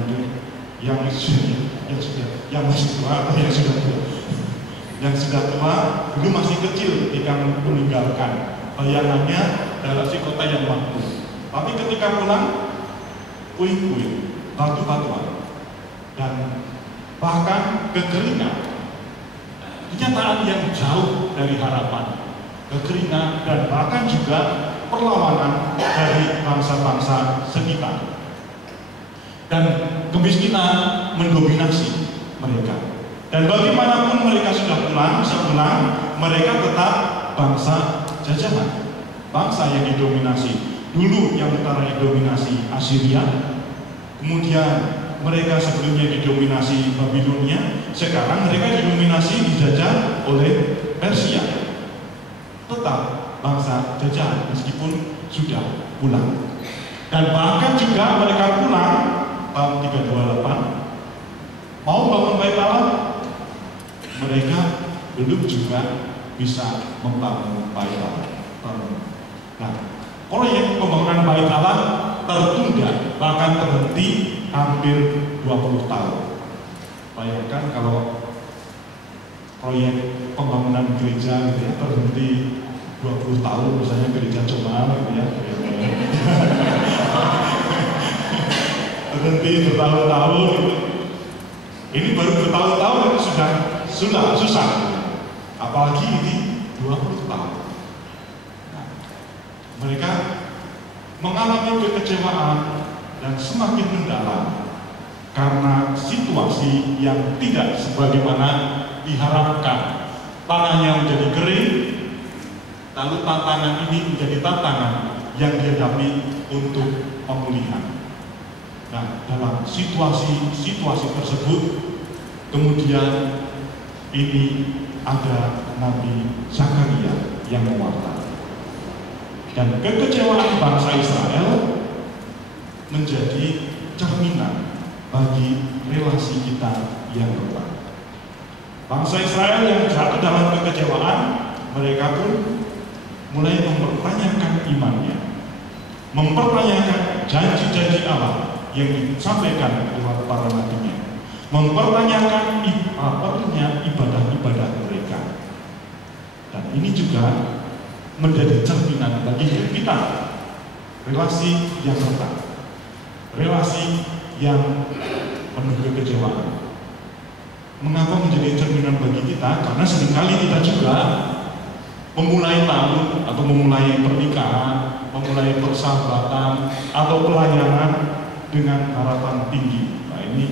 masih tua atau yang sudah tua. yang sudah tua, dulu masih kecil ketika meninggalkan. Bayangannya adalah si kota yang makmur. Tapi ketika pulang, puing-puing, batu-batuan, dan bahkan kekeringan. Kenyataan yang jauh dari harapan, kekeringan, dan bahkan juga perlawanan dari bangsa-bangsa sekitar. Dan kemiskinan mendominasi mereka. Dan bagaimanapun mereka sudah pulang, mereka tetap bangsa jajahan, bangsa yang didominasi. Dulu yang utara didominasi Assyria, kemudian mereka sebelumnya didominasi Babilonia, sekarang mereka didominasi, dijajah oleh Persia. Tetap bangsa jajahan meskipun sudah pulang. Dan bahkan juga mereka pulang tahun 328 mau bangun bait Allah, mereka belum juga bisa membangun bait Allah. Nah, proyek pembangunan bait Allah tertunda, bahkan terhenti hampir 20 tahun. Bayangkan kalau proyek pembangunan gereja gitu ya, terhenti 20 tahun, misalnya gereja Comal gitu ya. Terhenti bertahun-tahun gitu. Ini baru bertahun-tahun itu sudah susah. Apalagi ini 20 tahun. Nah, mereka mengalami kekecewaan dan semakin mendalam karena situasi yang tidak sebagaimana diharapkan. Tanahnya menjadi kering, lalu tantangan ini menjadi tantangan yang dihadapi untuk pemulihan. Nah, dalam situasi tersebut, kemudian ini ada Nabi Zakaria yang mewarta. Dan kekecewaan bangsa Israel menjadi cerminan bagi relasi kita yang retak. Bangsa Israel yang jatuh dalam kekecewaan, mereka pun mulai mempertanyakan imannya, mempertanyakan janji-janji Allah yang disampaikan lewat para nabinya, mempertanyakan perlunya ibadah-ibadah mereka. Dan ini juga menjadi cerminan bagi hidup kita. Relasi yang retak, relasi yang penuh kekecewaan. Mengapa menjadi cerminan bagi kita? Karena seringkali kita juga memulai tahun atau memulai pernikahan, memulai persahabatan atau pelayanan dengan harapan tinggi. Nah, ini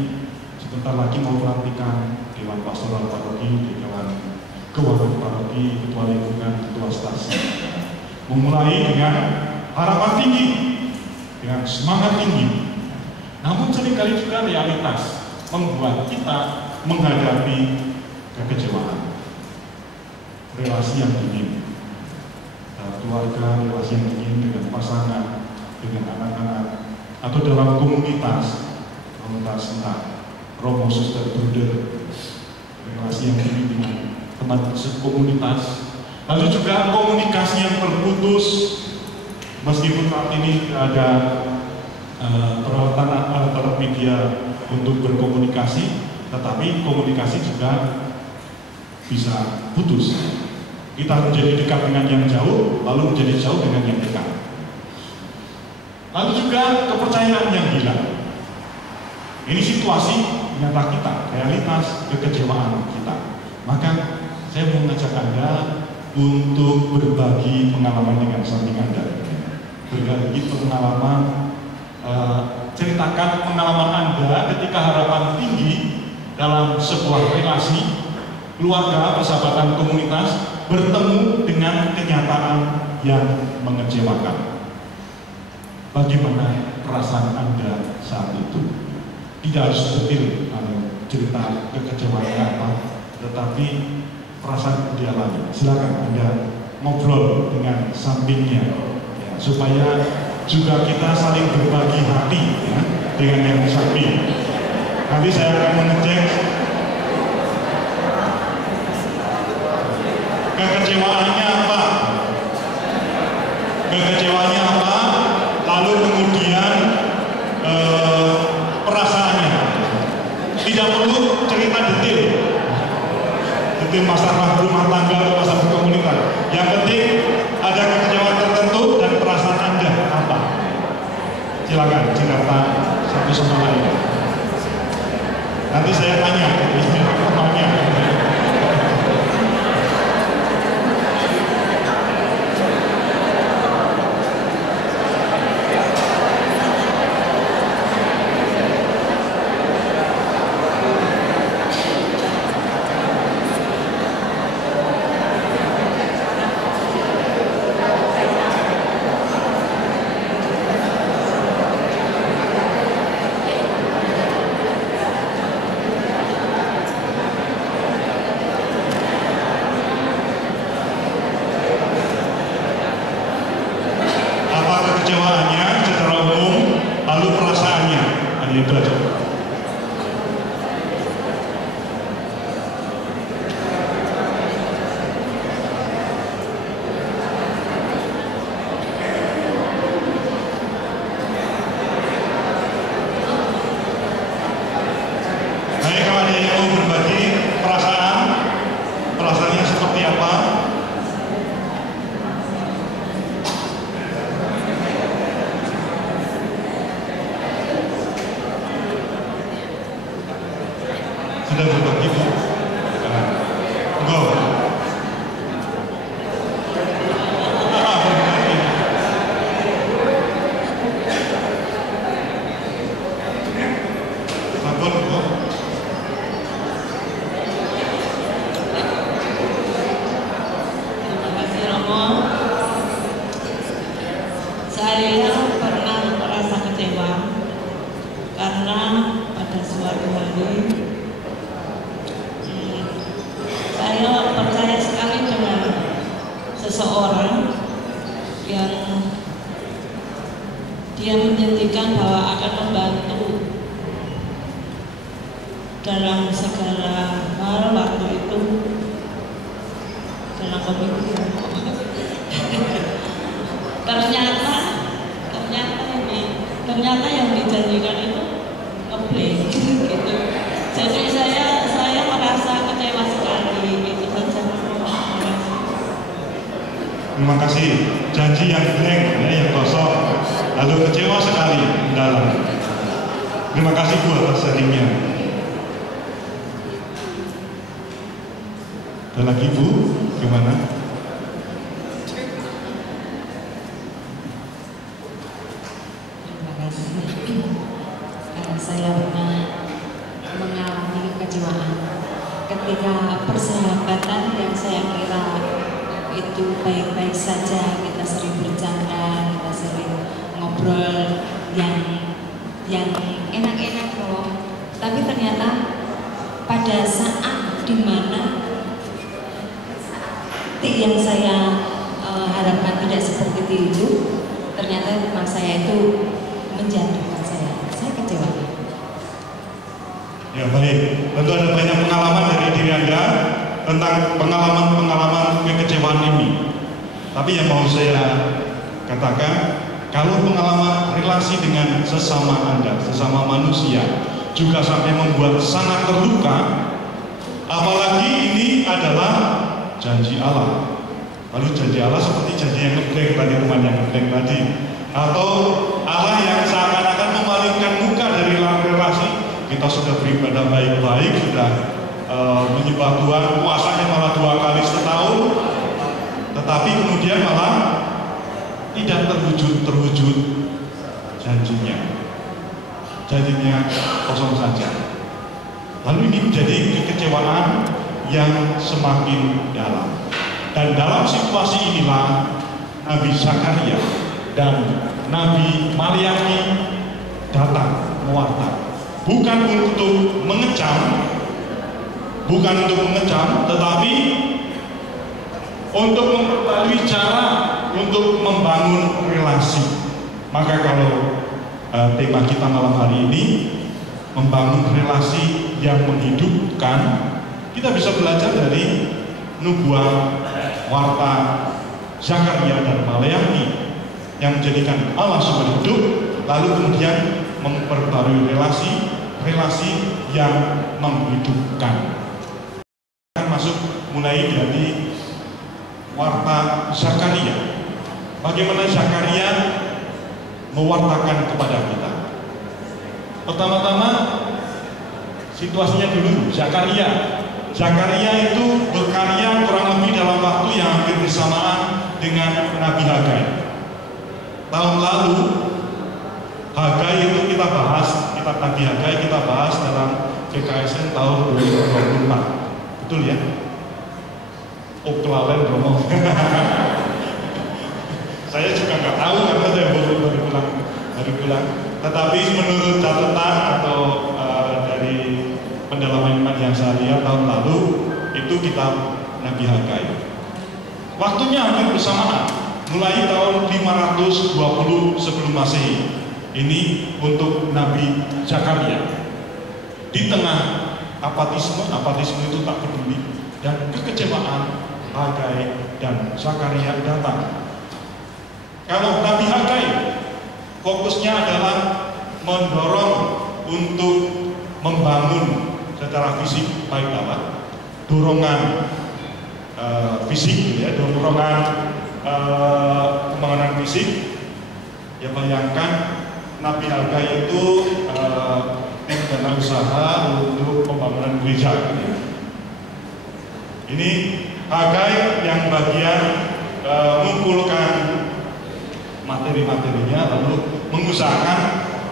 sebentar lagi mau pelantikan Dewan Pastoral Paroki, Dewan Keuangan Paroki, Ketua Lingkungan, Ketua Stasi. Memulai dengan harapan tinggi, dengan semangat tinggi. Namun seringkali juga realitas membuat kita menghadapi kekecewaan. Relasi yang dingin, keluarga, relasi yang dingin dengan pasangan, dengan anak-anak, atau dalam komunitas entah romo, suster, bruder, relasi yang dingin dengan teman komunitas. Lalu juga komunikasi yang terputus, meskipun saat ini ada peralatan alat media untuk berkomunikasi, tetapi komunikasi juga bisa putus. Kita menjadi dekat dengan yang jauh, lalu menjadi jauh dengan yang dekat. Lalu juga kepercayaan yang hilang. Ini situasi nyata kita, realitas kekecewaan kita. Maka saya mau mengajak Anda untuk berbagi pengalaman dengan samping Anda. Berbagi pengalaman, ceritakan pengalaman Anda ketika harapan tinggi dalam sebuah relasi, keluarga, persahabatan, komunitas bertemu dengan kenyataan yang mengecewakan. Bagaimana perasaan Anda saat itu? Tidak harus detail cerita kekecewaan apa, tetapi perasaan dialami. Silakan Anda ngobrol dengan sampingnya, ya, supaya juga kita saling berbagi hati ya, dengan yang samping. Nanti saya akan mengecek kekecewaannya apa, lalu kemudian perasaannya. Tidak perlu cerita detail itu masalah rumah tangga atau masalah komunitas. Yang penting ada kekecewaan tertentu dan perasaan Anda apa? Silakan cerita satu sama lain. Nanti saya tanya, kekecewaannya secara umum, lalu perasaannya, hanya itu aja. Baik, kalau ada yang mau berbagi perasaannya seperti apa? Sudah berbagi, Bu? Go. Berbagi. Sabar, Bu. Terima kasih, Romo. Saya pernah merasa kecewa karena pada suatu hari saya percaya sekali dengan seseorang yang dia menjanjikan bahwa akan membantu dalam segala hal waktu itu dalam pemikiran. ternyata yang dijanjikan itu ngeblank gitu. Jadi saya merasa kecewa sekali itu saja. Terima kasih. Janji yang blank, yang kosong, lalu kecewa sekali mendalam. Terima kasih Bu atas sharingnya. Ada lagi Bu, gimana? Saya pernah mengalami kekecewaan ketika persahabatan yang saya kira itu baik-baik saja, kita sering bercanda, kita sering ngobrol yang enak-enak loh. Tapi ternyata pada saat dimana yang saya harapkan tidak seperti itu, ternyata teman saya itu menjatuhkan saya kecewa. Ya baik, tentu ada banyak pengalaman dari diri Anda tentang pengalaman-pengalaman kekecewaan ini. Tapi yang mau saya katakan, kalau pengalaman relasi dengan sesama Anda, sesama manusia, juga sampai membuat sangat terluka, apalagi ini adalah janji Allah. Lalu janji Allah seperti janji yang ngeblank tadi, teman yang ngeblank tadi, atau Allah yang seakan-akan memalingkan muka dari relasi. Kita sudah beribadah baik-baik, sudah menyembah Tuhan, puasanya malah 2 kali setahun, tetapi kemudian malah tidak terwujud janjinya kosong saja. Lalu ini menjadi kekecewaan yang semakin dalam. Dan dalam situasi inilah Nabi Zakaria dan Nabi Maryami datang mewarta. Bukan untuk mengecam, tetapi untuk memperbarui cara untuk membangun relasi. Maka kalau tema kita malam hari ini membangun relasi yang menghidupkan, kita bisa belajar dari nubuat warta Zakaria dan Maryami yang menjadikan Allah sebagai hidup, lalu kemudian memperbarui relasi yang menghidupkan. Masuk mulai dari warta Zakaria. Bagaimana Zakaria mewartakan kepada kita. Pertama-tama situasinya dulu, Zakaria itu berkarya kurang lebih dalam waktu yang hampir bersamaan dengan Nabi Hagai. Tahun lalu Hagai itu kita bahas, kitab Nabi Hagai kita bahas dalam PKSN tahun 2024. Betul ya? Oh, kelalen Romo. Saya juga nggak tahu karena saya baru pulang. Tetapi menurut catatan atau dari pendalaman iman yang saya lihat tahun lalu itu kitab Nabi Hagai. Waktunya hampir bersamaan, mulai tahun 520 sebelum Masehi. Ini untuk Nabi Zakaria. Di tengah apatisme itu tak peduli dan kekecewaan, Hagai dan Zakaria datang. Kalau Nabi Hagai fokusnya adalah mendorong untuk membangun secara fisik baik Allah, dorongan fisik, ya, dorongan pembangunan fisik. Ya bayangkan Nabi Hagai itu tim dana usaha untuk pembangunan gereja. Ini Hagai yang bagian mengumpulkan materi-materinya lalu mengusahakan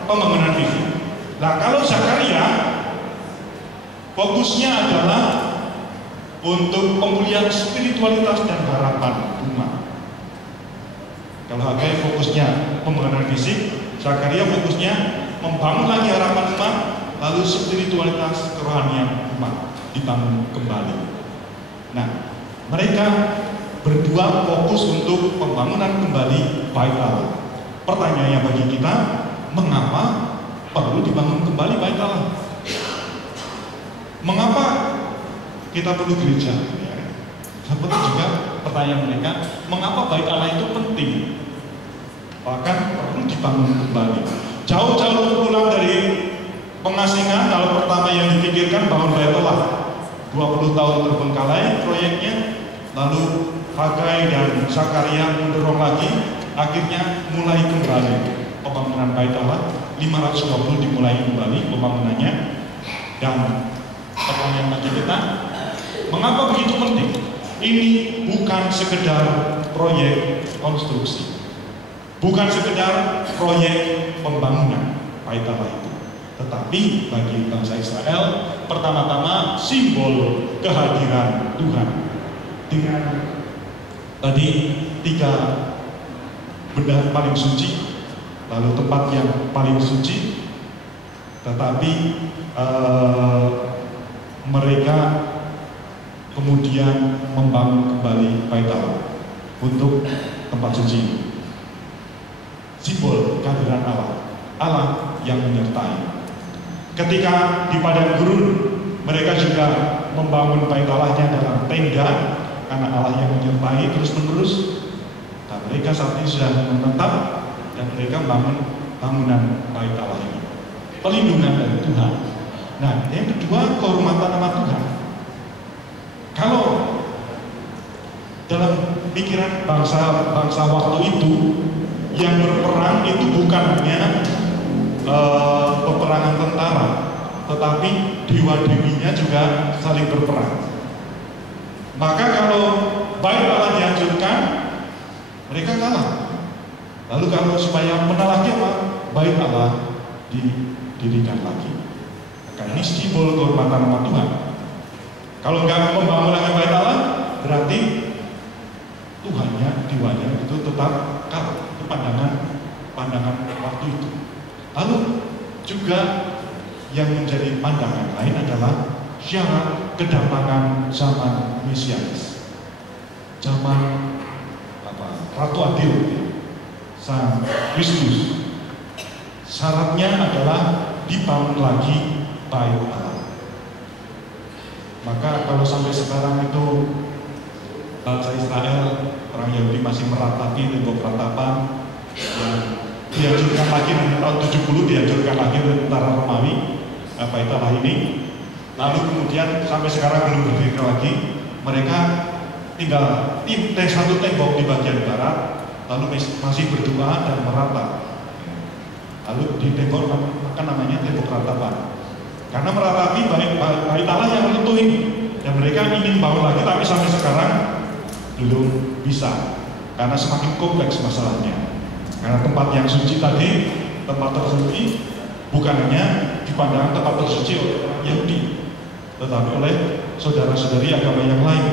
pembangunan fisik. Nah, kalau Zakaria fokusnya adalah untuk pemulihan spiritualitas dan harapan umat. Kalau Hagai fokusnya pembangunan fisik, Zakaria fokusnya membangun lagi harapan umat, lalu spiritualitas kerohanian umat dibangun kembali. Nah, mereka berdua fokus untuk pembangunan kembali bait Allah. Pertanyaannya bagi kita, mengapa perlu dibangun kembali bait Allah? Mengapa kita perlu gereja? Seperti juga pertanyaan mereka, mengapa bait Allah itu penting? Bahkan perlu dibangun kembali. Jauh-jauh pulang dari pengasingan, kalau pertama yang dipikirkan bangun bait Allah, 20 tahun terbengkalai proyeknya, lalu Hagai dan Zakaria mendorong lagi, akhirnya mulai kembali pembangunan bait Allah. 520 dimulai kembali pembangunannya. Dan pertanyaan bagi kita, mengapa begitu penting? Ini bukan sekedar proyek konstruksi, bukan sekedar proyek pembangunan bait Allah itu, tetapi bagi bangsa Israel pertama-tama simbol kehadiran Tuhan dengan tadi 3 benda paling suci, lalu tempat yang paling suci, tetapi mereka kemudian membangun kembali bait Allah untuk tempat suci, simbol kehadiran Allah yang menyertai. Ketika di padang gurun, mereka juga membangun bait Allahnya dalam tenda, karena Allah yang menyertai terus-menerus. Dan mereka saat ini sudah menetap dan mereka membangun bangunan bait Allah ini, pelindungan dari Tuhan. Nah, yang kedua, kehormatan nama Tuhan. Kalau dalam pikiran bangsa waktu itu, yang berperang itu bukan hanya peperangan tentara, tetapi dewa-dewinya juga saling berperang. Maka kalau bait Allah dihancurkan, mereka kalah. Lalu kalau supaya menang lagi apa? Bait Allah didirikan lagi. Maka ini simbol kehormatan nama Tuhan. Kalau nggak membangun lagi bait Allah, berarti Tuhannya, diwanya itu tetap kalah. Itu pandangan waktu itu. Lalu juga yang menjadi pandangan lain adalah syarat kedatangan zaman Mesianis, zaman Ratu Adil, Sang Kristus. Syaratnya adalah dibangun lagi bait Allah. Maka kalau sampai sekarang itu bangsa Israel, orang Yahudi masih meratapi tembok ratapan yang dihancurkan lagi nanti tahun 70, dihancurkan lagi oleh tentara Romawi bait Allah ini. Lalu kemudian sampai sekarang belum berdiri lagi. mereka tinggal satu tembok di bagian barat, lalu masih berdoa dan merata. Lalu di tembok namanya tembok ratapan. Karena meratapi bait Allah yang runtuh ini, dan mereka ingin bangun lagi, tapi sampai sekarang belum bisa karena semakin kompleks masalahnya. Karena tempat yang suci tadi, tempat tersuci bukan hanya dipandang tempat tersuci oleh orang Yahudi, tetapi oleh saudara-saudari agama yang lain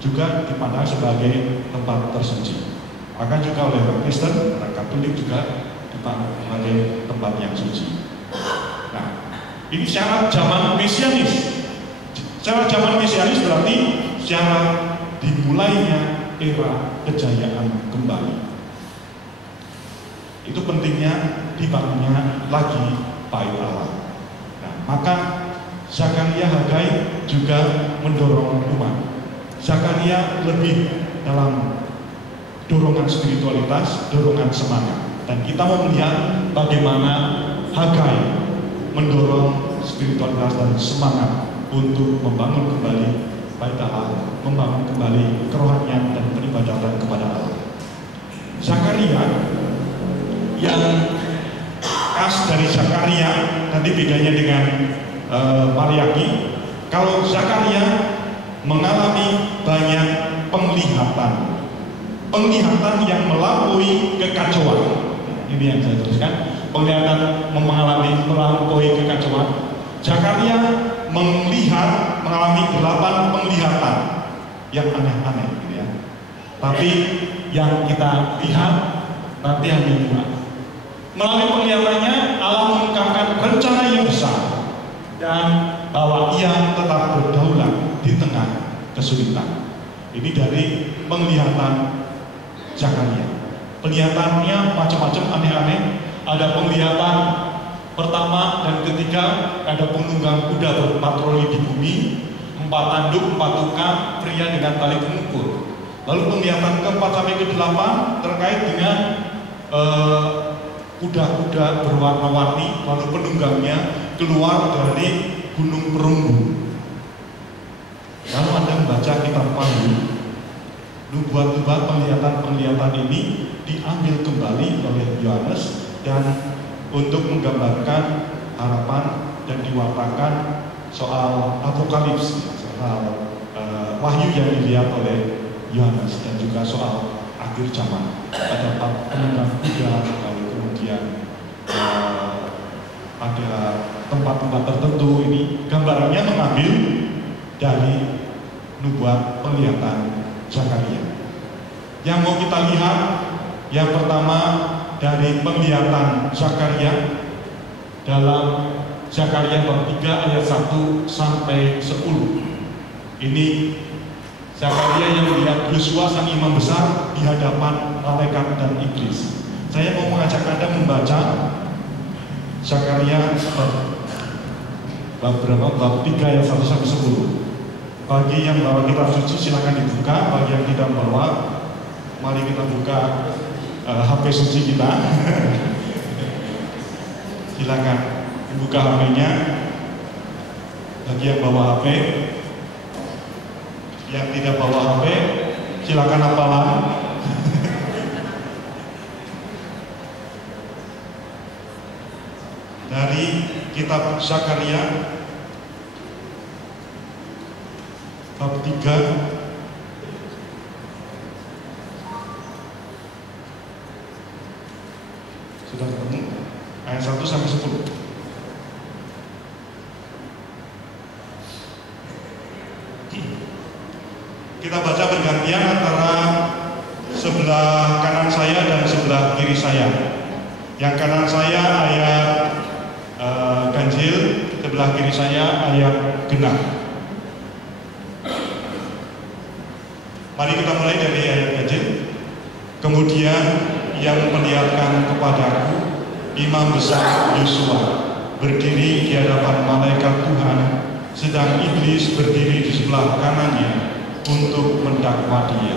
juga dipandang sebagai tempat tersuci. Maka juga oleh orang Kristen, orang Katolik juga dipandang sebagai tempat yang suci. Nah, ini syarat zaman mesianis. Syarat zaman mesianis berarti syarat dimulainya era kejayaan kembali. Itu pentingnya dibangunnya lagi bait Allah. Nah, maka Zakaria Hagai juga mendorong umat. Zakaria lebih dalam dorongan spiritualitas, dorongan semangat. Dan kita mau melihat bagaimana Hagai mendorong spiritualitas dan semangat untuk membangun kembali bait Allah, membangun kembali kerohanian dan peribadatan kepada Allah. Zakaria yang khas dari Zakaria nanti bedanya dengan Maryaki. Kalau Zakaria mengalami banyak penglihatan yang melampaui kekacauan. Ini yang saya tuliskan, penglihatan melampaui kekacauan. Zakaria mengalami 8 penglihatan yang aneh-aneh, gitu ya. Tapi yang kita lihat nanti hanya 2. Melalui penglihatannya Allah mengungkapkan rencana yang besar dan bahwa Ia tetap berdaulat di tengah kesulitan. Ini dari penglihatan Zakaria. Penglihatannya macam-macam aneh-aneh. Ada penglihatan pertama dan ketiga, ada penunggang kuda berpatroli di bumi, 4 tanduk, 4 tukang, pria dengan tali pengukur. Lalu penglihatan ke-4 sampai ke-8 terkait dengan kuda-kuda berwarna-warni, lalu penunggangnya keluar dari gunung perunggu. Lalu Anda membaca kitab Wahyu, nubuat-nubuat penglihatan ini diambil kembali oleh Yohanes dan untuk menggambarkan harapan dan diwartakan soal apokalips, soal wahyu yang dilihat oleh Yohanes, dan juga soal akhir zaman. Ada penunggang kuda, lalu kemudian ada tempat-tempat tertentu. Ini gambarannya mengambil dari nubuat penglihatan Zakaria. Yang mau kita lihat, yang pertama dari penglihatan Zakaria dalam Zakaria bab 3 ayat 1 sampai 10. Ini Zakaria yang melihat Yosua sang imam besar di hadapan malaikat dan iblis. Saya mau mengajak Anda membaca Zakaria bab 3 ayat 1 sampai 10. Bagi yang bawa kitab suci silakan dibuka, bagi yang tidak bawa mari kita buka HP suci kita. Silakan buka HP-nya. Bagi yang bawa HP, yang tidak bawa HP, silakan hafalan. Dari kitab Zakaria bab 3 sudah ketemu ayat 1 sampai 10. Kita baca bergantian antara sebelah kanan saya dan sebelah kiri saya. Yang kanan saya ayat ganjil, sebelah kiri saya ayat genap. Mari kita mulai dari ayat ganjil. Kemudian ia memperlihatkan kepadaku imam besar Yosua berdiri di hadapan malaikat Tuhan, sedang iblis berdiri di sebelah kanannya untuk mendakwa dia.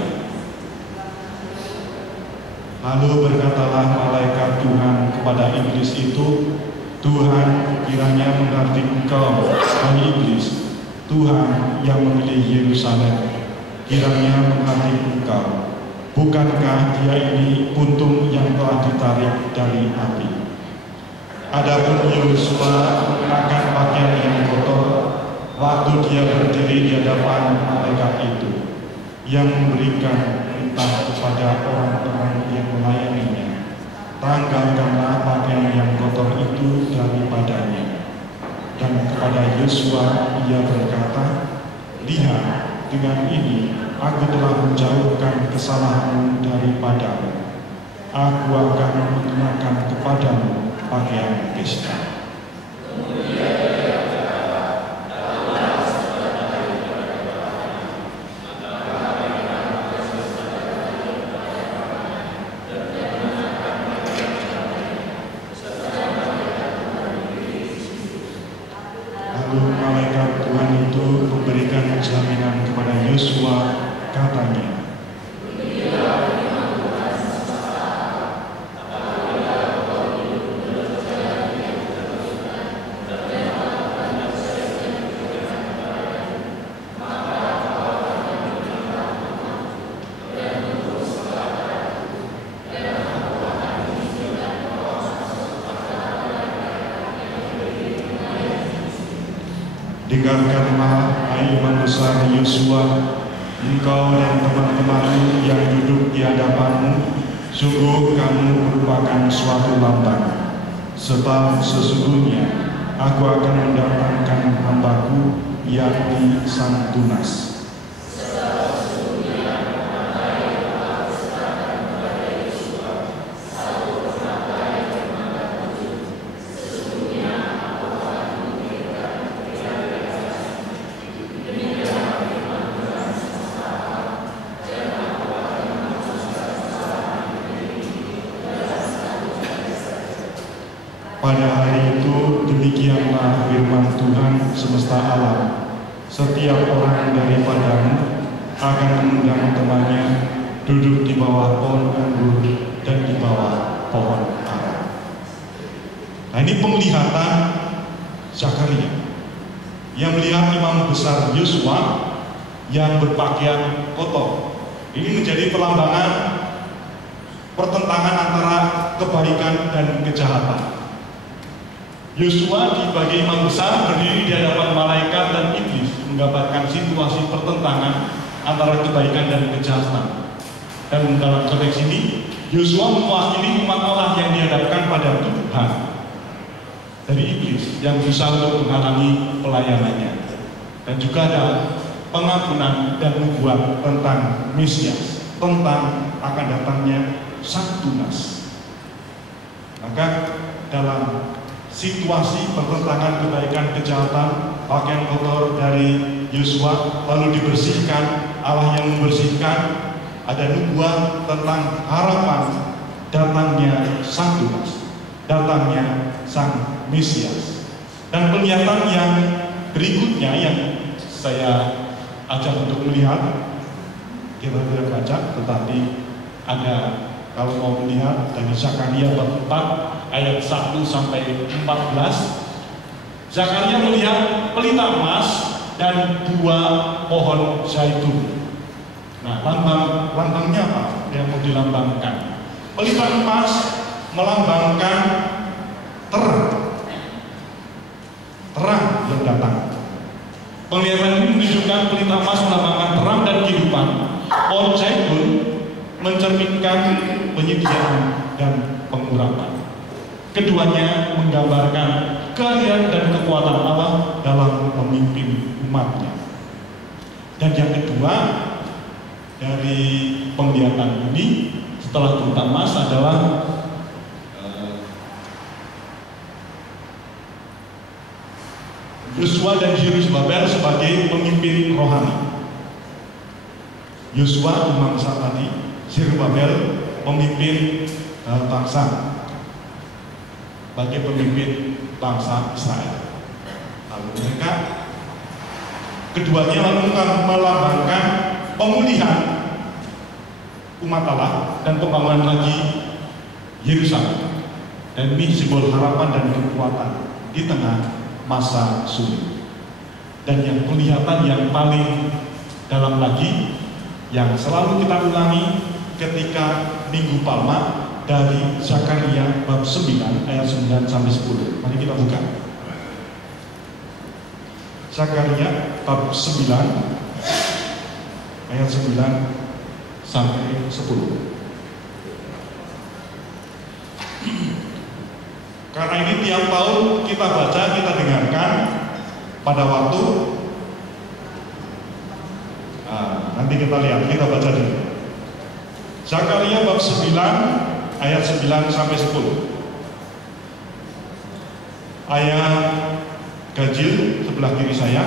Lalu berkatalah malaikat Tuhan kepada iblis itu, Tuhan kiranya mengerti engkau, hai iblis, Tuhan yang memilih Yerusalem, kiranya menghati Engkau. Bukankah dia ini puntung yang telah ditarik dari api? Adapun Yosua mengenakan pakaian yang kotor waktu dia berdiri di hadapan malaikat itu, yang memberikan perintah kepada orang-orang yang melayaninya, tanggalkanlah pakaian yang kotor itu daripadanya. Dan kepada Yosua ia berkata, lihat, dengan ini aku telah menjauhkan kesalahanmu daripadamu. Aku akan mengenakan kepadamu pakaian pesta. Malaikat Tuhan itu memberikan jaminan kepada Yosua, katanya, dengarkanlah, hai imam besar Yosua, engkau dan teman-temanmu yang duduk di hadapanmu, sungguh kamu merupakan suatu lambang. Sebab sesungguhnya aku akan mendatangkan hambaku, yakni Sang Tunas. Pada hari itu demikianlah firman Tuhan semesta alam. Setiap orang daripadamu akan mengundang temannya duduk di bawah pohon anggur dan di bawah pohon ara. Nah, ini penglihatan Zakaria yang melihat imam besar Yosua yang berpakaian kotor. Ini menjadi perlambangan pertentangan antara kebaikan dan kejahatan. Yosua sebagai imam besar berdiri di hadapan malaikat dan iblis, menggambarkan situasi pertentangan antara kebaikan dan kejahatan. Dan dalam konteks ini, Yosua mewakili umat Allah yang dihadapkan pada Tuhan dari iblis yang berusaha untuk menghalangi pelayanannya. Dan juga ada pengampunan dan nubuat tentang Mesias, tentang akan datangnya Sang Tunas. Maka dalam situasi pertentangan kebaikan kejahatan, pakaian kotor dari Yosua lalu dibersihkan, Allah yang membersihkan. Ada nubuat tentang harapan datangnya Sang Tunas, datangnya Sang Mesias. Dan penglihatan yang berikutnya yang saya ajak untuk melihat, kita tidak baca, tetapi ada, kalau mau melihat dari Zakaria bab 4 ayat 1 sampai 14, Zakaria melihat pelita emas dan 2 pohon zaitun. Nah, lambangnya apa yang mau dilambangkan? Pelita emas melambangkan terang yang datang. Penglihatan ini menunjukkan pelita emas melambangkan terang dan kehidupan. Pohon zaitun mencerminkan penyediaan dan pengurapan. Keduanya menggambarkan kehadiran dan kekuatan Allah dalam memimpin umatnya. Dan yang kedua dari penglihatan ini setelah pelita emas adalah Yosua dan Zerubabel sebagai pemimpin rohani. Yosua imam besar tadi, Zerubabel pemimpin bangsa, sebagai pemimpin bangsa Israel. Lalu mereka keduanya lalu melambangkan pemulihan umat Allah dan pembangunan lagi Yerusalem. Dan ini simbol harapan dan kekuatan di tengah masa sulit. Dan yang kelihatan yang paling dalam lagi, yang selalu kita ulangi ketika Minggu Palma, dari Zakaria bab 9 ayat 9 sampai 10. Mari kita buka. Zakaria bab 9 ayat 9 sampai 10. Karena ini tiap tahun kita baca, kita dengarkan pada waktu nanti kita lihat, kita baca dulu. Zakaria bab 9 ayat 9 sampai 10. Ayat ganjil sebelah kiri saya,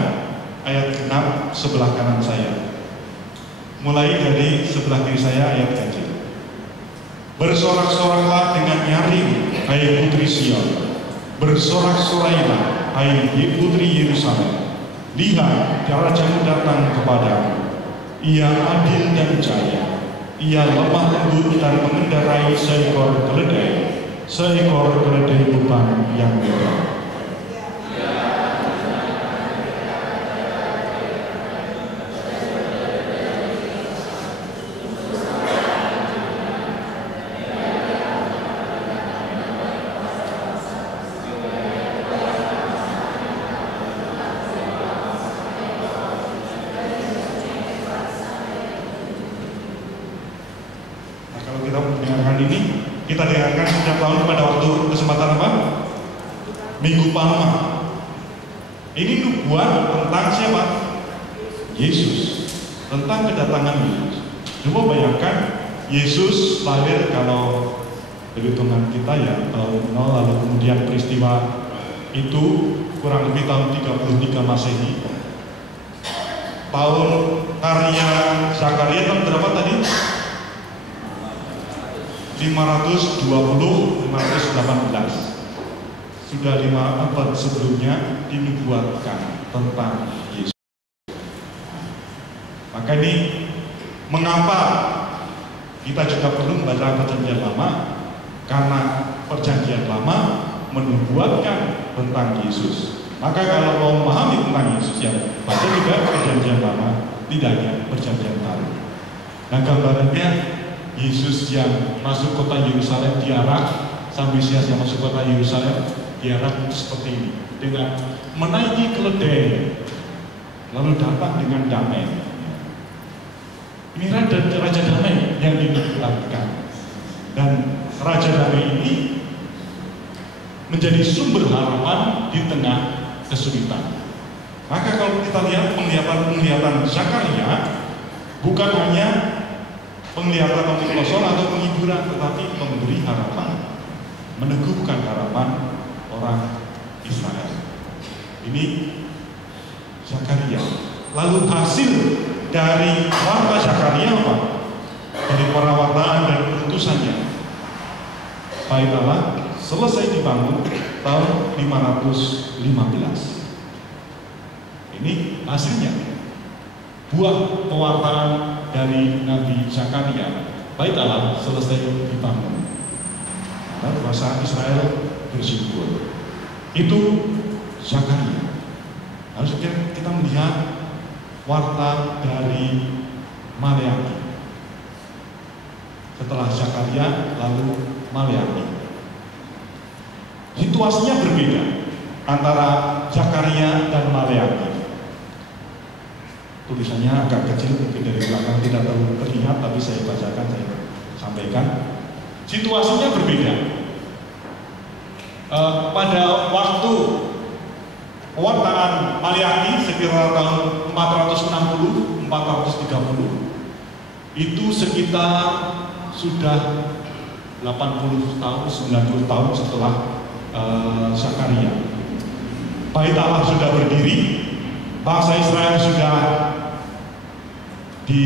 ayat 6 sebelah kanan saya. Mulai dari sebelah kiri saya ayat ganjil. Bersorak-soraklah dengan nyaring, hai putri Sion. Bersorak-sorailah, hai putri Yerusalem. Lihat, Rajamu datang kepadamu. Ia adil dan jaya. Ia lemah lembut dan mengendarai seekor keledai beban yang berat. Kita dengarkan setiap tahun pada waktu kesempatan apa? Minggu Palma. Ini nubuat tentang siapa? Yesus. Tentang kedatangan Yesus. Coba bayangkan, Yesus lahir kalau perhitungan kita ya tahun 0, lalu kemudian peristiwa itu kurang lebih tahun 33 Masehi. Tahun karya Zakaria tahun berapa tadi? 518. Sudah 5 abad sebelumnya dinubuatkan tentang Yesus. Maka ini mengapa kita juga perlu membaca Perjanjian Lama, karena Perjanjian Lama menubuatkan tentang Yesus. Maka kalau mau memahami tentang Yesus, ya baca juga Perjanjian Lama, tidak hanya Perjanjian Baru. Nah, gambarannya Yesus yang masuk kota Yerusalem diarak, sampai Mesias yang masuk kota Yerusalem diarak seperti ini, dengan menaiki keledai, lalu datang dengan damai. Ini raja damai yang dinubuatkan, dan raja damai ini menjadi sumber harapan di tengah kesulitan. Maka kalau kita lihat penglihatan Zakaria, bukan hanya penglihatan kosong atau penghiburan, tetapi memberi harapan, meneguhkan harapan orang Israel. Ini Zakaria. Lalu hasil dari warta Zakaria apa? Dari perawataan dan perutusannya, Bait Allah selesai dibangun tahun 515. Ini hasilnya, buah pewartaan dari Nabi Zakaria. Bait Allah selesai dibangun. Lalu bangsa Israel bersyukur. Itu Zakaria. Lalu kita melihat warta dari Maleaki. Setelah Zakaria, lalu Maleaki. Situasinya berbeda antara Zakaria dan Maleaki. Tulisannya agak kecil, mungkin dari belakang tidak terlalu terlihat, tapi saya bacakan, saya sampaikan. Situasinya berbeda. Pada waktu pewartaan Maleaki sekitar tahun 460-430, itu sekitar sudah 80 tahun, 90 tahun setelah Zakaria. Bait Allah sudah berdiri, bangsa Israel sudah di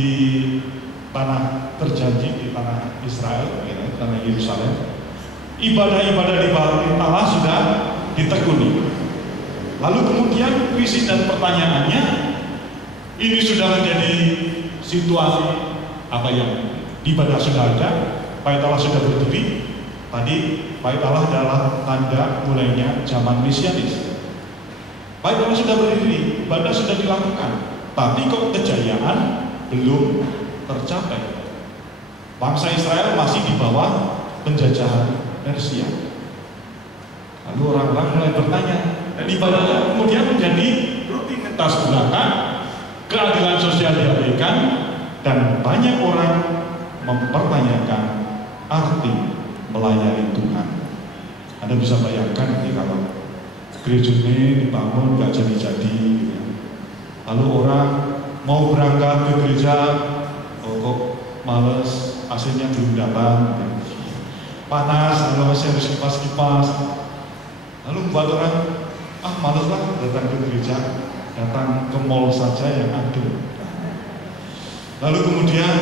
tanah terjanji, di tanah Israel, tanah Yerusalem. Ibadah-ibadah di Bait Allah sudah ditekuni. Lalu kemudian visi dan pertanyaannya, ini sudah menjadi situasi apa yang ibadah sudah ada, Bait Allah sudah berdiri. Tadi Bait Allah adalah tanda mulainya zaman Mesianis. Baik orang sudah berdiri, ibadah sudah dilakukan, tapi kok kejayaan belum tercapai. Bangsa Israel masih di bawah penjajahan Persia. Lalu orang-orang mulai bertanya, dan ibadahnya kemudian menjadi rutinitas belaka, keadilan sosial diabaikan, dan banyak orang mempertanyakan arti melayani Tuhan. Anda bisa bayangkan ini kalau gereja ini dibangun gak jadi-jadi, lalu orang mau berangkat ke gereja, kok males, AC-nya belum datang, panas, lalu masih harus kipas-kipas, lalu membuat orang males lah datang ke gereja, datang ke mall saja yang adem. Lalu kemudian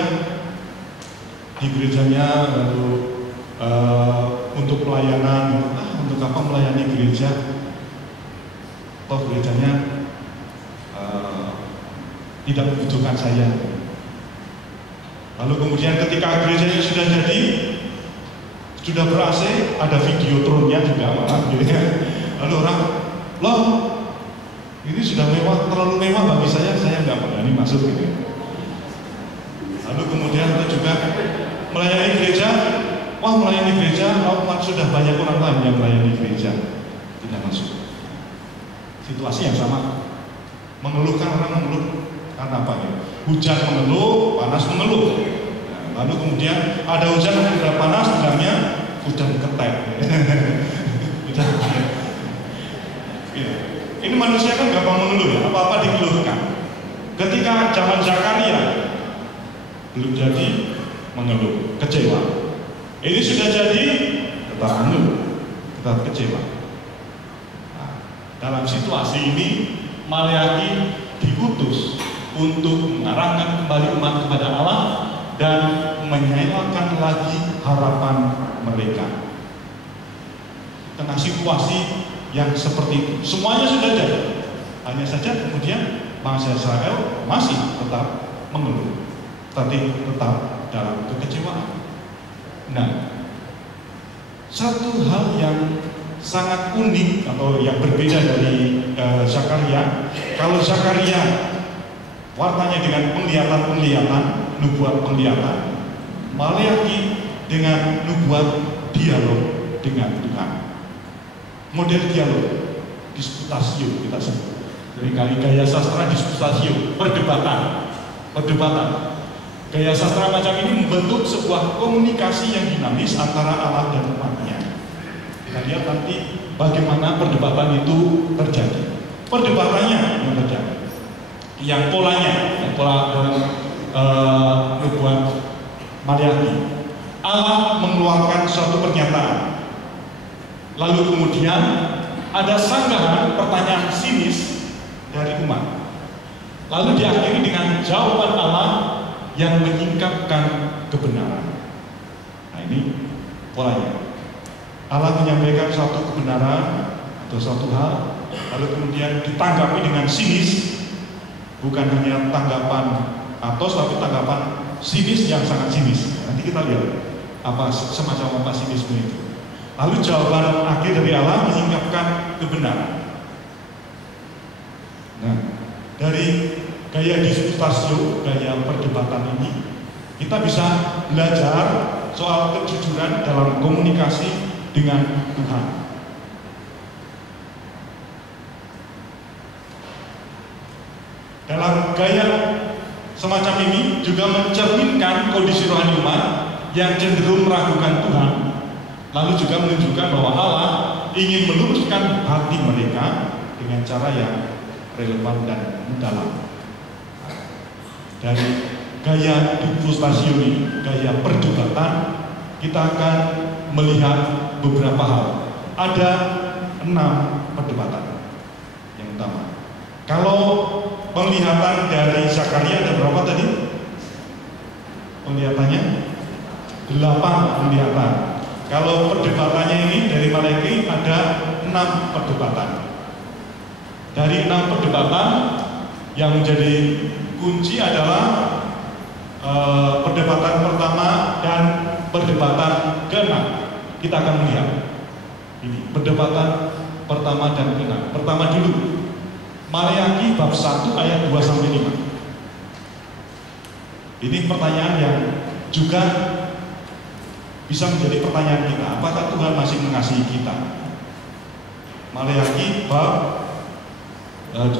di gerejanya lalu untuk pelayanan, untuk apa melayani gereja? Toh gerejanya tidak membutuhkan saya. Lalu kemudian ketika gerejanya sudah jadi, sudah ber-AC, ada videotronnya juga malah, gitu ya. Lalu orang, loh, ini sudah mewah, terlalu mewah bagi saya nggak berani masuk gitu. Lalu kemudian kita juga melayani gereja, melayani gereja, sudah banyak orang lain yang melayani gereja, tidak masuk. Situasi yang sama, mengeluhkan orang mengeluh karena apa ya? Hujan mengeluh, panas mengeluh. Nah, lalu kemudian ada hujan sudah panas, bilangnya hujan ketek. Ini manusia kan gampang mengeluh ya, apa-apa dikeluhkan. Ketika zaman Zakaria belum jadi mengeluh, kecewa. Ini sudah jadi, tetap mengeluh, tetap kecewa. Nah, dalam situasi ini Maleakhi diutus untuk mengarahkan kembali umat kepada Allah dan menyalakan lagi harapan mereka. Tengah situasi yang seperti itu, semuanya sudah jadi. Hanya saja kemudian bangsa Israel masih tetap mengeluh, tapi tetap dalam kekecewaan. Nah, satu hal yang sangat unik atau yang berbeda dari Zakaria, kalau Zakaria warnanya dengan penglihatan-penglihatan, nubuat penglihatan, Maleakhi dengan nubuat dialog dengan Tuhan. Model dialog, disputasio kita sebut. Dari gaya sastra disputasio, perdebatan. Gaya sastra macam ini membentuk sebuah komunikasi yang dinamis antara Allah dan umatnya. Kita lihat nanti bagaimana perdebatan itu terjadi. Perdebatannya yang terjadi, yang polanya, yang pola dalam nubuat Maleakhi. Allah mengeluarkan suatu pernyataan, lalu kemudian ada sanggahan pertanyaan sinis dari umat, lalu diakhiri dengan jawaban Allah yang menyingkapkan kebenaran. Nah, ini polanya. Allah menyampaikan suatu kebenaran atau suatu hal, lalu kemudian ditanggapi dengan sinis, bukan hanya tanggapan atos, tapi tanggapan sinis yang sangat sinis. Nanti kita lihat apa semacam apa sinisme itu. Lalu jawaban akhir dari Allah menyingkapkan kebenaran. Nah, dari gaya disputasio, gaya perdebatan ini, kita bisa belajar soal kejujuran dalam komunikasi dengan Tuhan. Dalam gaya semacam ini juga mencerminkan kondisi rohani umat yang cenderung meragukan Tuhan, lalu juga menunjukkan bahwa Allah ingin meluruskan hati mereka dengan cara yang relevan dan mendalam. Dari gaya disputasio ini, gaya perdebatan, kita akan melihat beberapa hal. Ada 6 perdebatan yang utama. Kalau penglihatan dari Zakaria ada berapa tadi? Penglihatannya 8 penglihatan. Kalau perdebatannya ini dari Maleakhi ada 6 perdebatan. Dari 6 perdebatan yang menjadi kunci adalah perdebatan pertama dan perdebatan ke-6. Kita akan melihat ini perdebatan pertama dan ke-6. Pertama dulu, Maleakhi bab 1 ayat 2 sampai 5. Ini pertanyaan yang juga bisa menjadi pertanyaan kita. Apakah Tuhan masih mengasihi kita? Maleakhi bab 1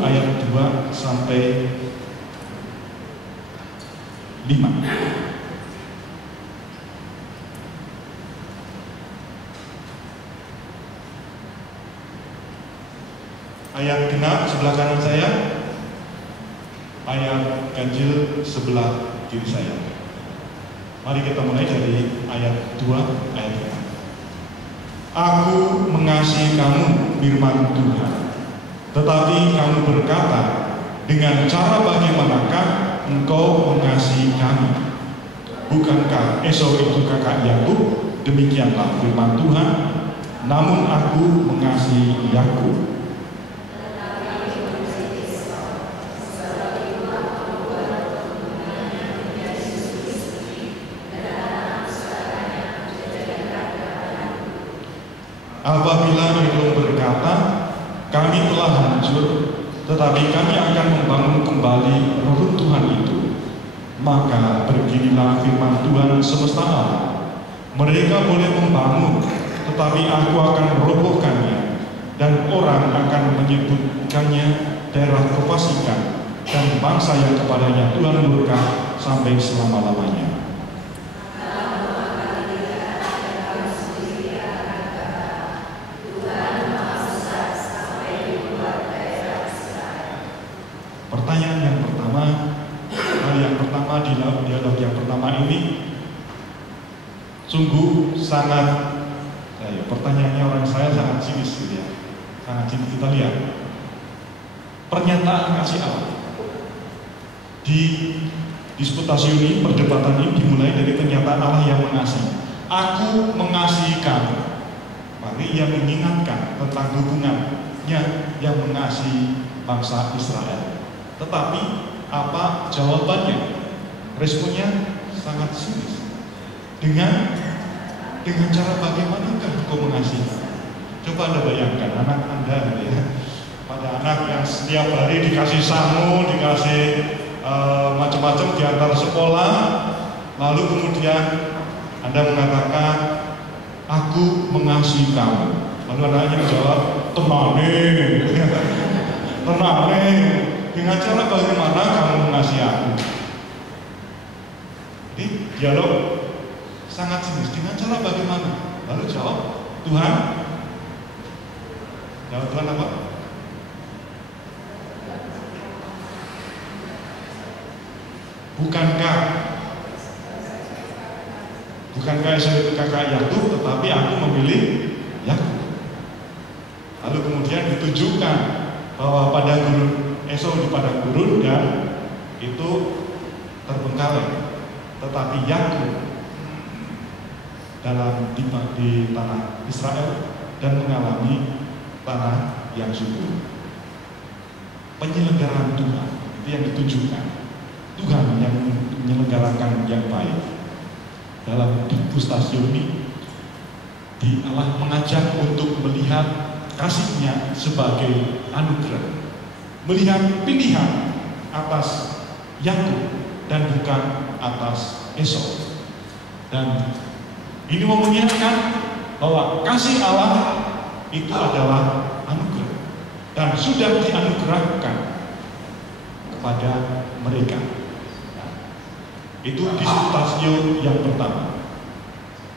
ayat 2 sampai 5. Ayat genap sebelah kanan saya, ayat ganjil sebelah kiri saya. Mari kita mulai dari ayat 2 ayat 5. Aku mengasihi kamu, firman Tuhan, tetapi kamu berkata, dengan cara bagaimanakah engkau mengasihi kami? Bukankah Esau itu kakak Yakub? Demikianlah firman Tuhan, namun aku mengasihi Yakub. Apabila Edom berkata, kami telah hancur, tetapi kami akan membangun kembali reruntuhan itu, maka beginilah firman Tuhan semesta alam. Mereka boleh membangun, tetapi aku akan merobohkannya, dan orang akan menyebutkannya daerah kefasikan, dan bangsa yang kepadanya Tuhan murka sampai selama-lamanya. Dialog yang pertama ini sungguh sangat, pertanyaannya orang saya sangat sinis gitu ya, sangat sinis. Kita lihat pernyataan kasih Allah di disputasi ini, perdebatan ini dimulai dari pernyataan Allah yang mengasihi. Aku mengasihi kamu. Maka ia mengingatkan tentang hubungannya yang mengasihi bangsa Israel. Tetapi apa jawabannya? Responnya sangat sinis. Dengan cara bagaimanakah engkau mengasihi? Coba Anda bayangkan anak Anda gitu ya. Pada anak yang setiap hari dikasih sangu, dikasih macam-macam di antar sekolah, lalu kemudian Anda mengatakan, aku mengasihi kamu. Lalu anaknya menjawab, tenane, tenane. Dengan cara bagaimana kamu mengasihi aku? Ini dialog sangat sinis. Dengan cara bagaimana? Lalu jawab Tuhan. Jawab Tuhan apa? Bukankah Esau itu kakak Yakub, tetapi aku memilih Yakub. Lalu kemudian ditunjukkan bahwa pada gurun Esau di padang gurun dan itu terbengkalai. Tetapi Yakub di tanah Israel dan mengalami tanah yang subur. Penyelenggaraan Tuhan itu yang ditunjukkan. Tuhan yang menyelenggarakan yang baik. Dalam degustasi ini, Allah mengajak untuk melihat kasih-Nya sebagai anugerah, melihat pilihan atas Yakub dan bukan atas Esau. Dan ini mengingatkan bahwa kasih Allah itu adalah anugerah dan sudah dianugerahkan kepada mereka. Itu disputasi yang pertama,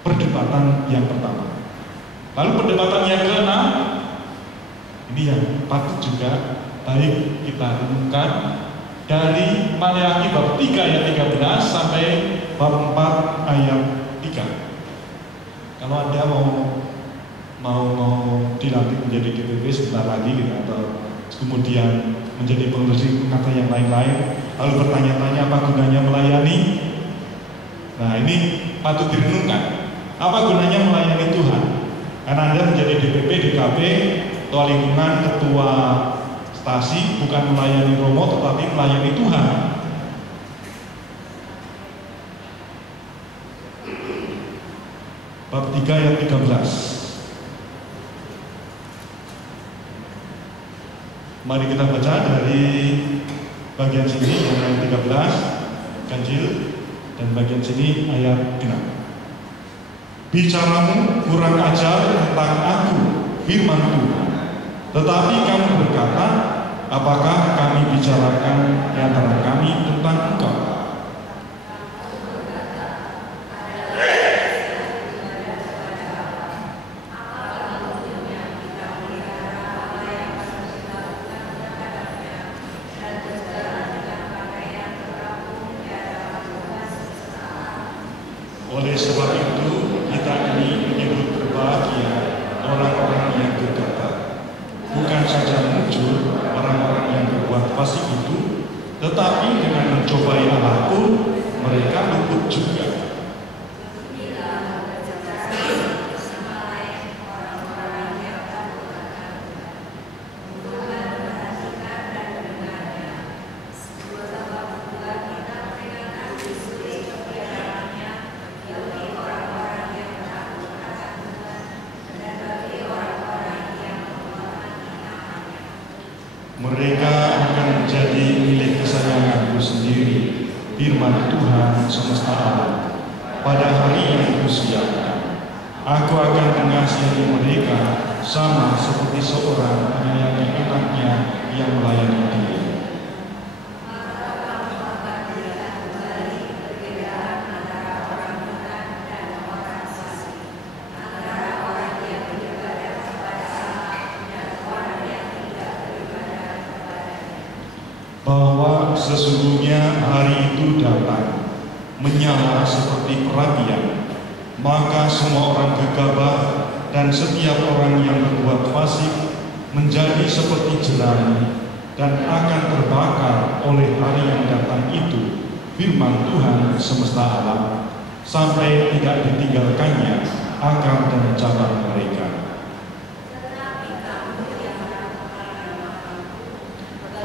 perdebatan yang pertama. Lalu perdebatan yang keenam, ini yang patut juga baik kita renungkan, dari Maleakhi bab 3 ayat 13 sampai bab 4 ayat 3. Kalau Anda mau dilantik menjadi DPP sebentar lagi gitu, atau kemudian menjadi pengurus kata yang lain-lain, lalu bertanya-tanya apa gunanya melayani. Nah, ini patut direnungkan. Apa gunanya melayani Tuhan? Karena Anda menjadi DPP, DKP, ketua lingkungan, ketua stasi, bukan melayani Romo tetapi melayani Tuhan. Bab 3 ayat 13. Mari kita baca dari bagian sini yang ayat 13 ganjil dan bagian sini ayat 6. Bicaramu kurang ajar tentang aku, firman Tuhan. Tetapi kamu berkata, apakah kami bicarakan di antara kami tentang engkau? Oleh sebab itu, kita ini menyebut berbahagia orang-orang yang berkata, bukan saja muncul orang-orang yang berbuat fasik itu, tetapi dengan mencobai Allah pun mereka luput juga. Mereka akan menjadi milik kesayanganku sendiri, firman Tuhan semesta alam. Pada hari yang kusiapkan, aku akan mengasihi mereka sama seperti seorang menyayangi anaknya yang melayani dia. Bahwa sesungguhnya hari itu datang menyala seperti perapian, maka semua orang gegabah dan setiap orang yang berbuat fasik menjadi seperti jerami dan akan terbakar oleh hari yang datang itu, firman Tuhan semesta alam, sampai tidak ditinggalkannya akar dan cabang mereka.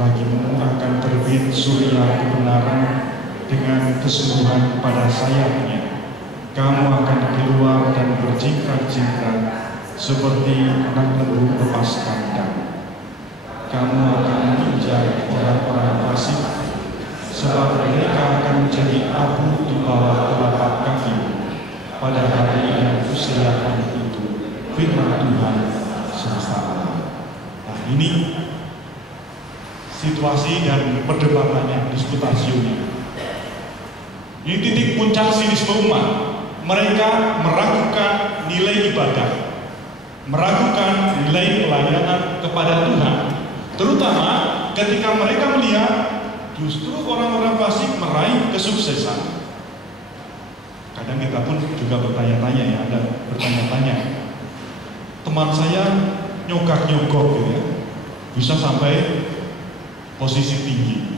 Bagimu akan terbit surya kebenaran dengan kesungguhan pada sayapnya. Kamu akan keluar dan berjingkrak-jingkrak seperti anak lembu lepas kandang. Kamu akan menginjak orang-orang fasik, sebab mereka akan menjadi abu di bawah telapak kakimu pada hari yang kusediakan itu, firman Tuhan semesta alam. Nah, ini situasi dan perdebatannya, disputasinya. Ini titik puncak sinisme umat. Mereka meragukan nilai ibadah, meragukan nilai pelayanan kepada Tuhan, terutama ketika mereka melihat justru orang-orang fasik meraih kesuksesan. Kadang kita pun juga bertanya-tanya ya, ada bertanya-tanya. Teman saya nyogok-nyogok gitu ya, bisa sampai posisi tinggi.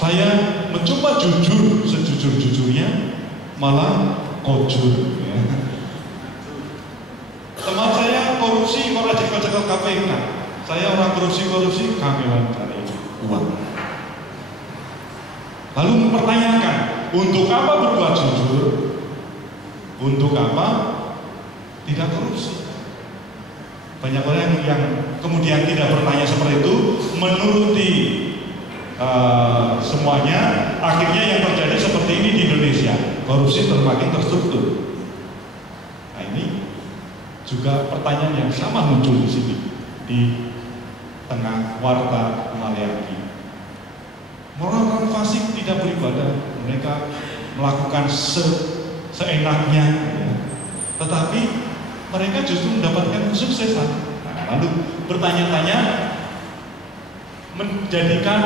Saya mencoba jujur sejujur-jujurnya, malah kojur. Ya. Teman saya korupsi, kalau cekel-cekel KPK. Saya orang korupsi, kami cari uang. Lalu mempertanyakan, untuk apa berbuat jujur? Untuk apa tidak korupsi? Banyak orang yang kemudian tidak bertanya seperti itu, menuruti semuanya, akhirnya yang terjadi seperti ini di Indonesia, korupsi semakin terstruktur. Nah, ini juga pertanyaan yang sama muncul di sini, di tengah warta Maleakhi. Orang-orang fasik tidak beribadah, mereka melakukan seenaknya, ya. Tetapi mereka justru mendapatkan kesuksesan. Nah, lalu bertanya-tanya, menjadikan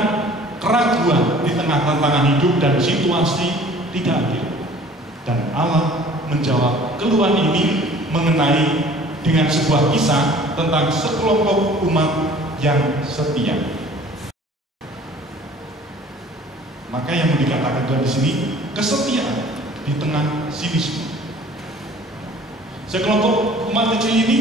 keraguan di tengah tantangan hidup dan situasi tidak adil. Dan Allah menjawab keluhan ini mengenai dengan sebuah kisah tentang sekelompok umat yang setia. Maka yang dikatakan Tuhan di sini, kesetiaan di tengah sinisme. Sekelompok umat kecil ini,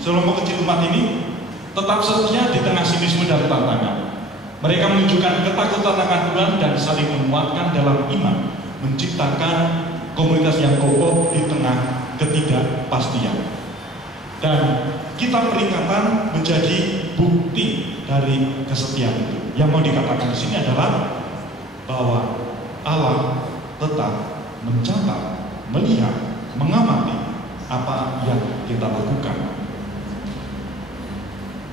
sekelompok kecil umat ini tetap setia di tengah sinisme dan tantangan. Mereka menunjukkan ketakutan akan Tuhan dan saling menguatkan dalam iman, menciptakan komunitas yang kokoh di tengah ketidakpastian. Dan kita peringatan menjadi bukti dari kesetiaan itu. Yang mau dikatakan di sini adalah bahwa Allah tetap mencatat, melihat, mengamati apa yang kita lakukan.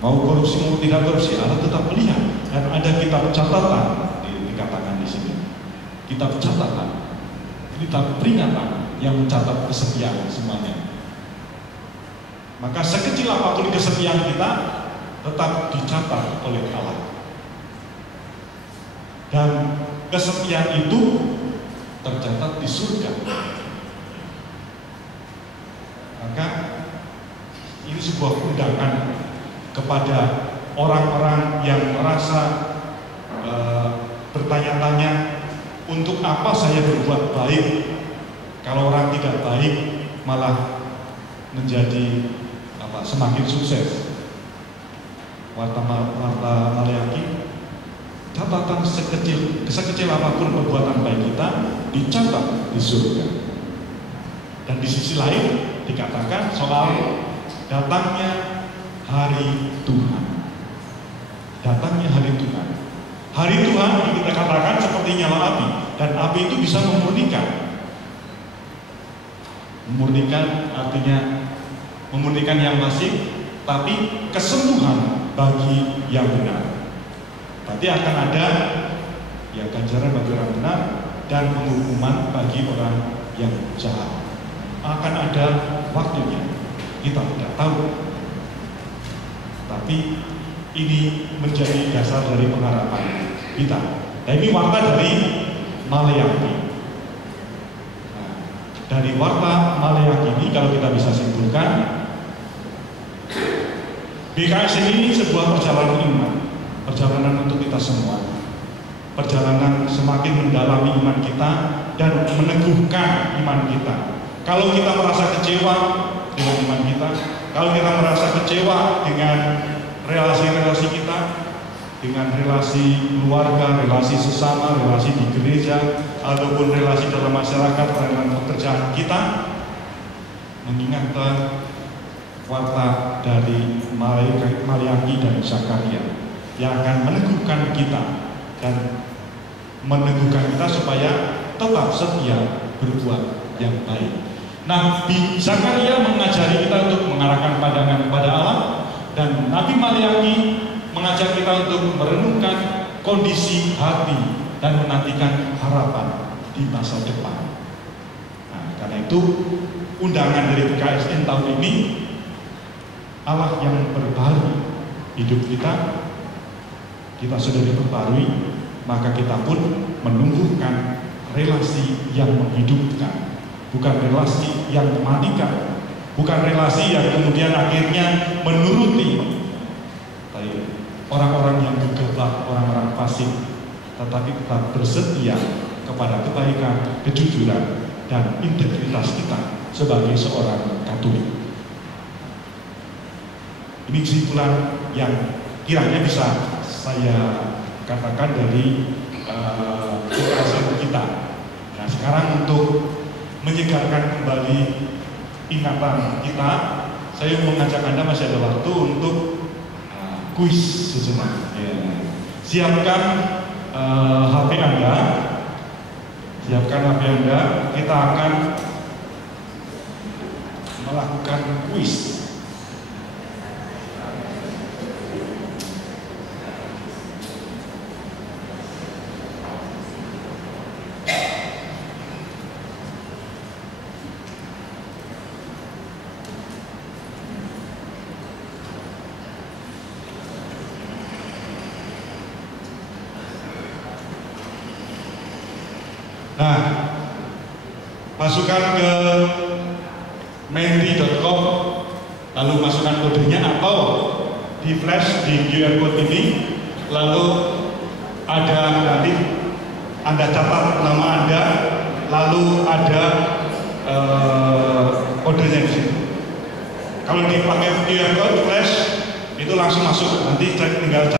Mau korupsi mau tidak korupsi, Allah tetap melihat, dan ada kitab catatan dikatakan di sini. Kitab catatan, kitab peringatan yang mencatat kesetiaan semuanya. Maka sekecil apapun kesetiaan kita tetap dicatat oleh Allah. Dan kesetiaan itu tercatat di surga. Maka ini sebuah undangan kepada orang-orang yang merasa bertanya-tanya, untuk apa saya berbuat baik kalau orang tidak baik malah menjadi semakin sukses. Warta Maleakhi, catatan sekecil apapun perbuatan baik kita dicatat di surga. Dan di sisi lain dikatakan soal datangnya hari Tuhan. Datangnya hari Tuhan. Hari Tuhan yang kita katakan seperti nyala api, dan api itu bisa memurnikan. Memurnikan artinya memurnikan yang masih, tapi kesembuhan bagi yang benar. Berarti akan ada ya ganjaran bagi orang benar dan penghukuman bagi orang yang jahat. Akan ada waktunya, kita tidak tahu. Tapi ini menjadi dasar dari pengharapan kita. Nah, ini warta dari Maleakhi. Nah, dari warta Maleakhi ini kalau kita bisa simpulkan, BKS ini sebuah perjalanan iman, perjalanan untuk kita semua, perjalanan semakin mendalami iman kita dan meneguhkan iman kita. Kalau kita merasa kecewa dengan iman kita, kalau kita merasa kecewa dengan relasi-relasi kita, dengan relasi keluarga, relasi sesama, relasi di gereja, ataupun relasi dalam masyarakat, dalam pekerjaan kita, mengingatkan warta dari Maleakhi dan Zakaria yang akan meneguhkan kita dan meneguhkan kita supaya tetap setia berbuat yang baik. Nabi Zakaria mengajari kita untuk mengarahkan pandangan kepada Allah, dan Nabi Maleakhi mengajak kita untuk merenungkan kondisi hati dan menantikan harapan di masa depan. Nah, karena itu undangan dari BKSN tahun ini, Allah yang berbaharui hidup kita, kita sudah diperbarui, maka kita pun menumbuhkan relasi yang menghidupkan, bukan relasi yang mematikan, bukan relasi yang kemudian akhirnya menuruti orang-orang yang gegabah, orang-orang fasik, tetapi tetap bersetia kepada kebaikan, kejujuran, dan integritas kita sebagai seorang Katolik. Ini kesimpulan yang kiranya bisa saya katakan dari kehidupan kita. Nah, sekarang untuk menyegarkan kembali ingatan kita, saya mengajak Anda, masih ada waktu untuk kuis sejenak. Ya. Siapkan HP Anda, kita akan melakukan kuis. Nah, masukkan ke menti.com, lalu masukkan kodenya atau di flash di QR code ini, lalu ada nanti Anda catat nama Anda, lalu ada kodenya di sini. Kalau dipakai QR code flash itu langsung masuk, nanti tinggal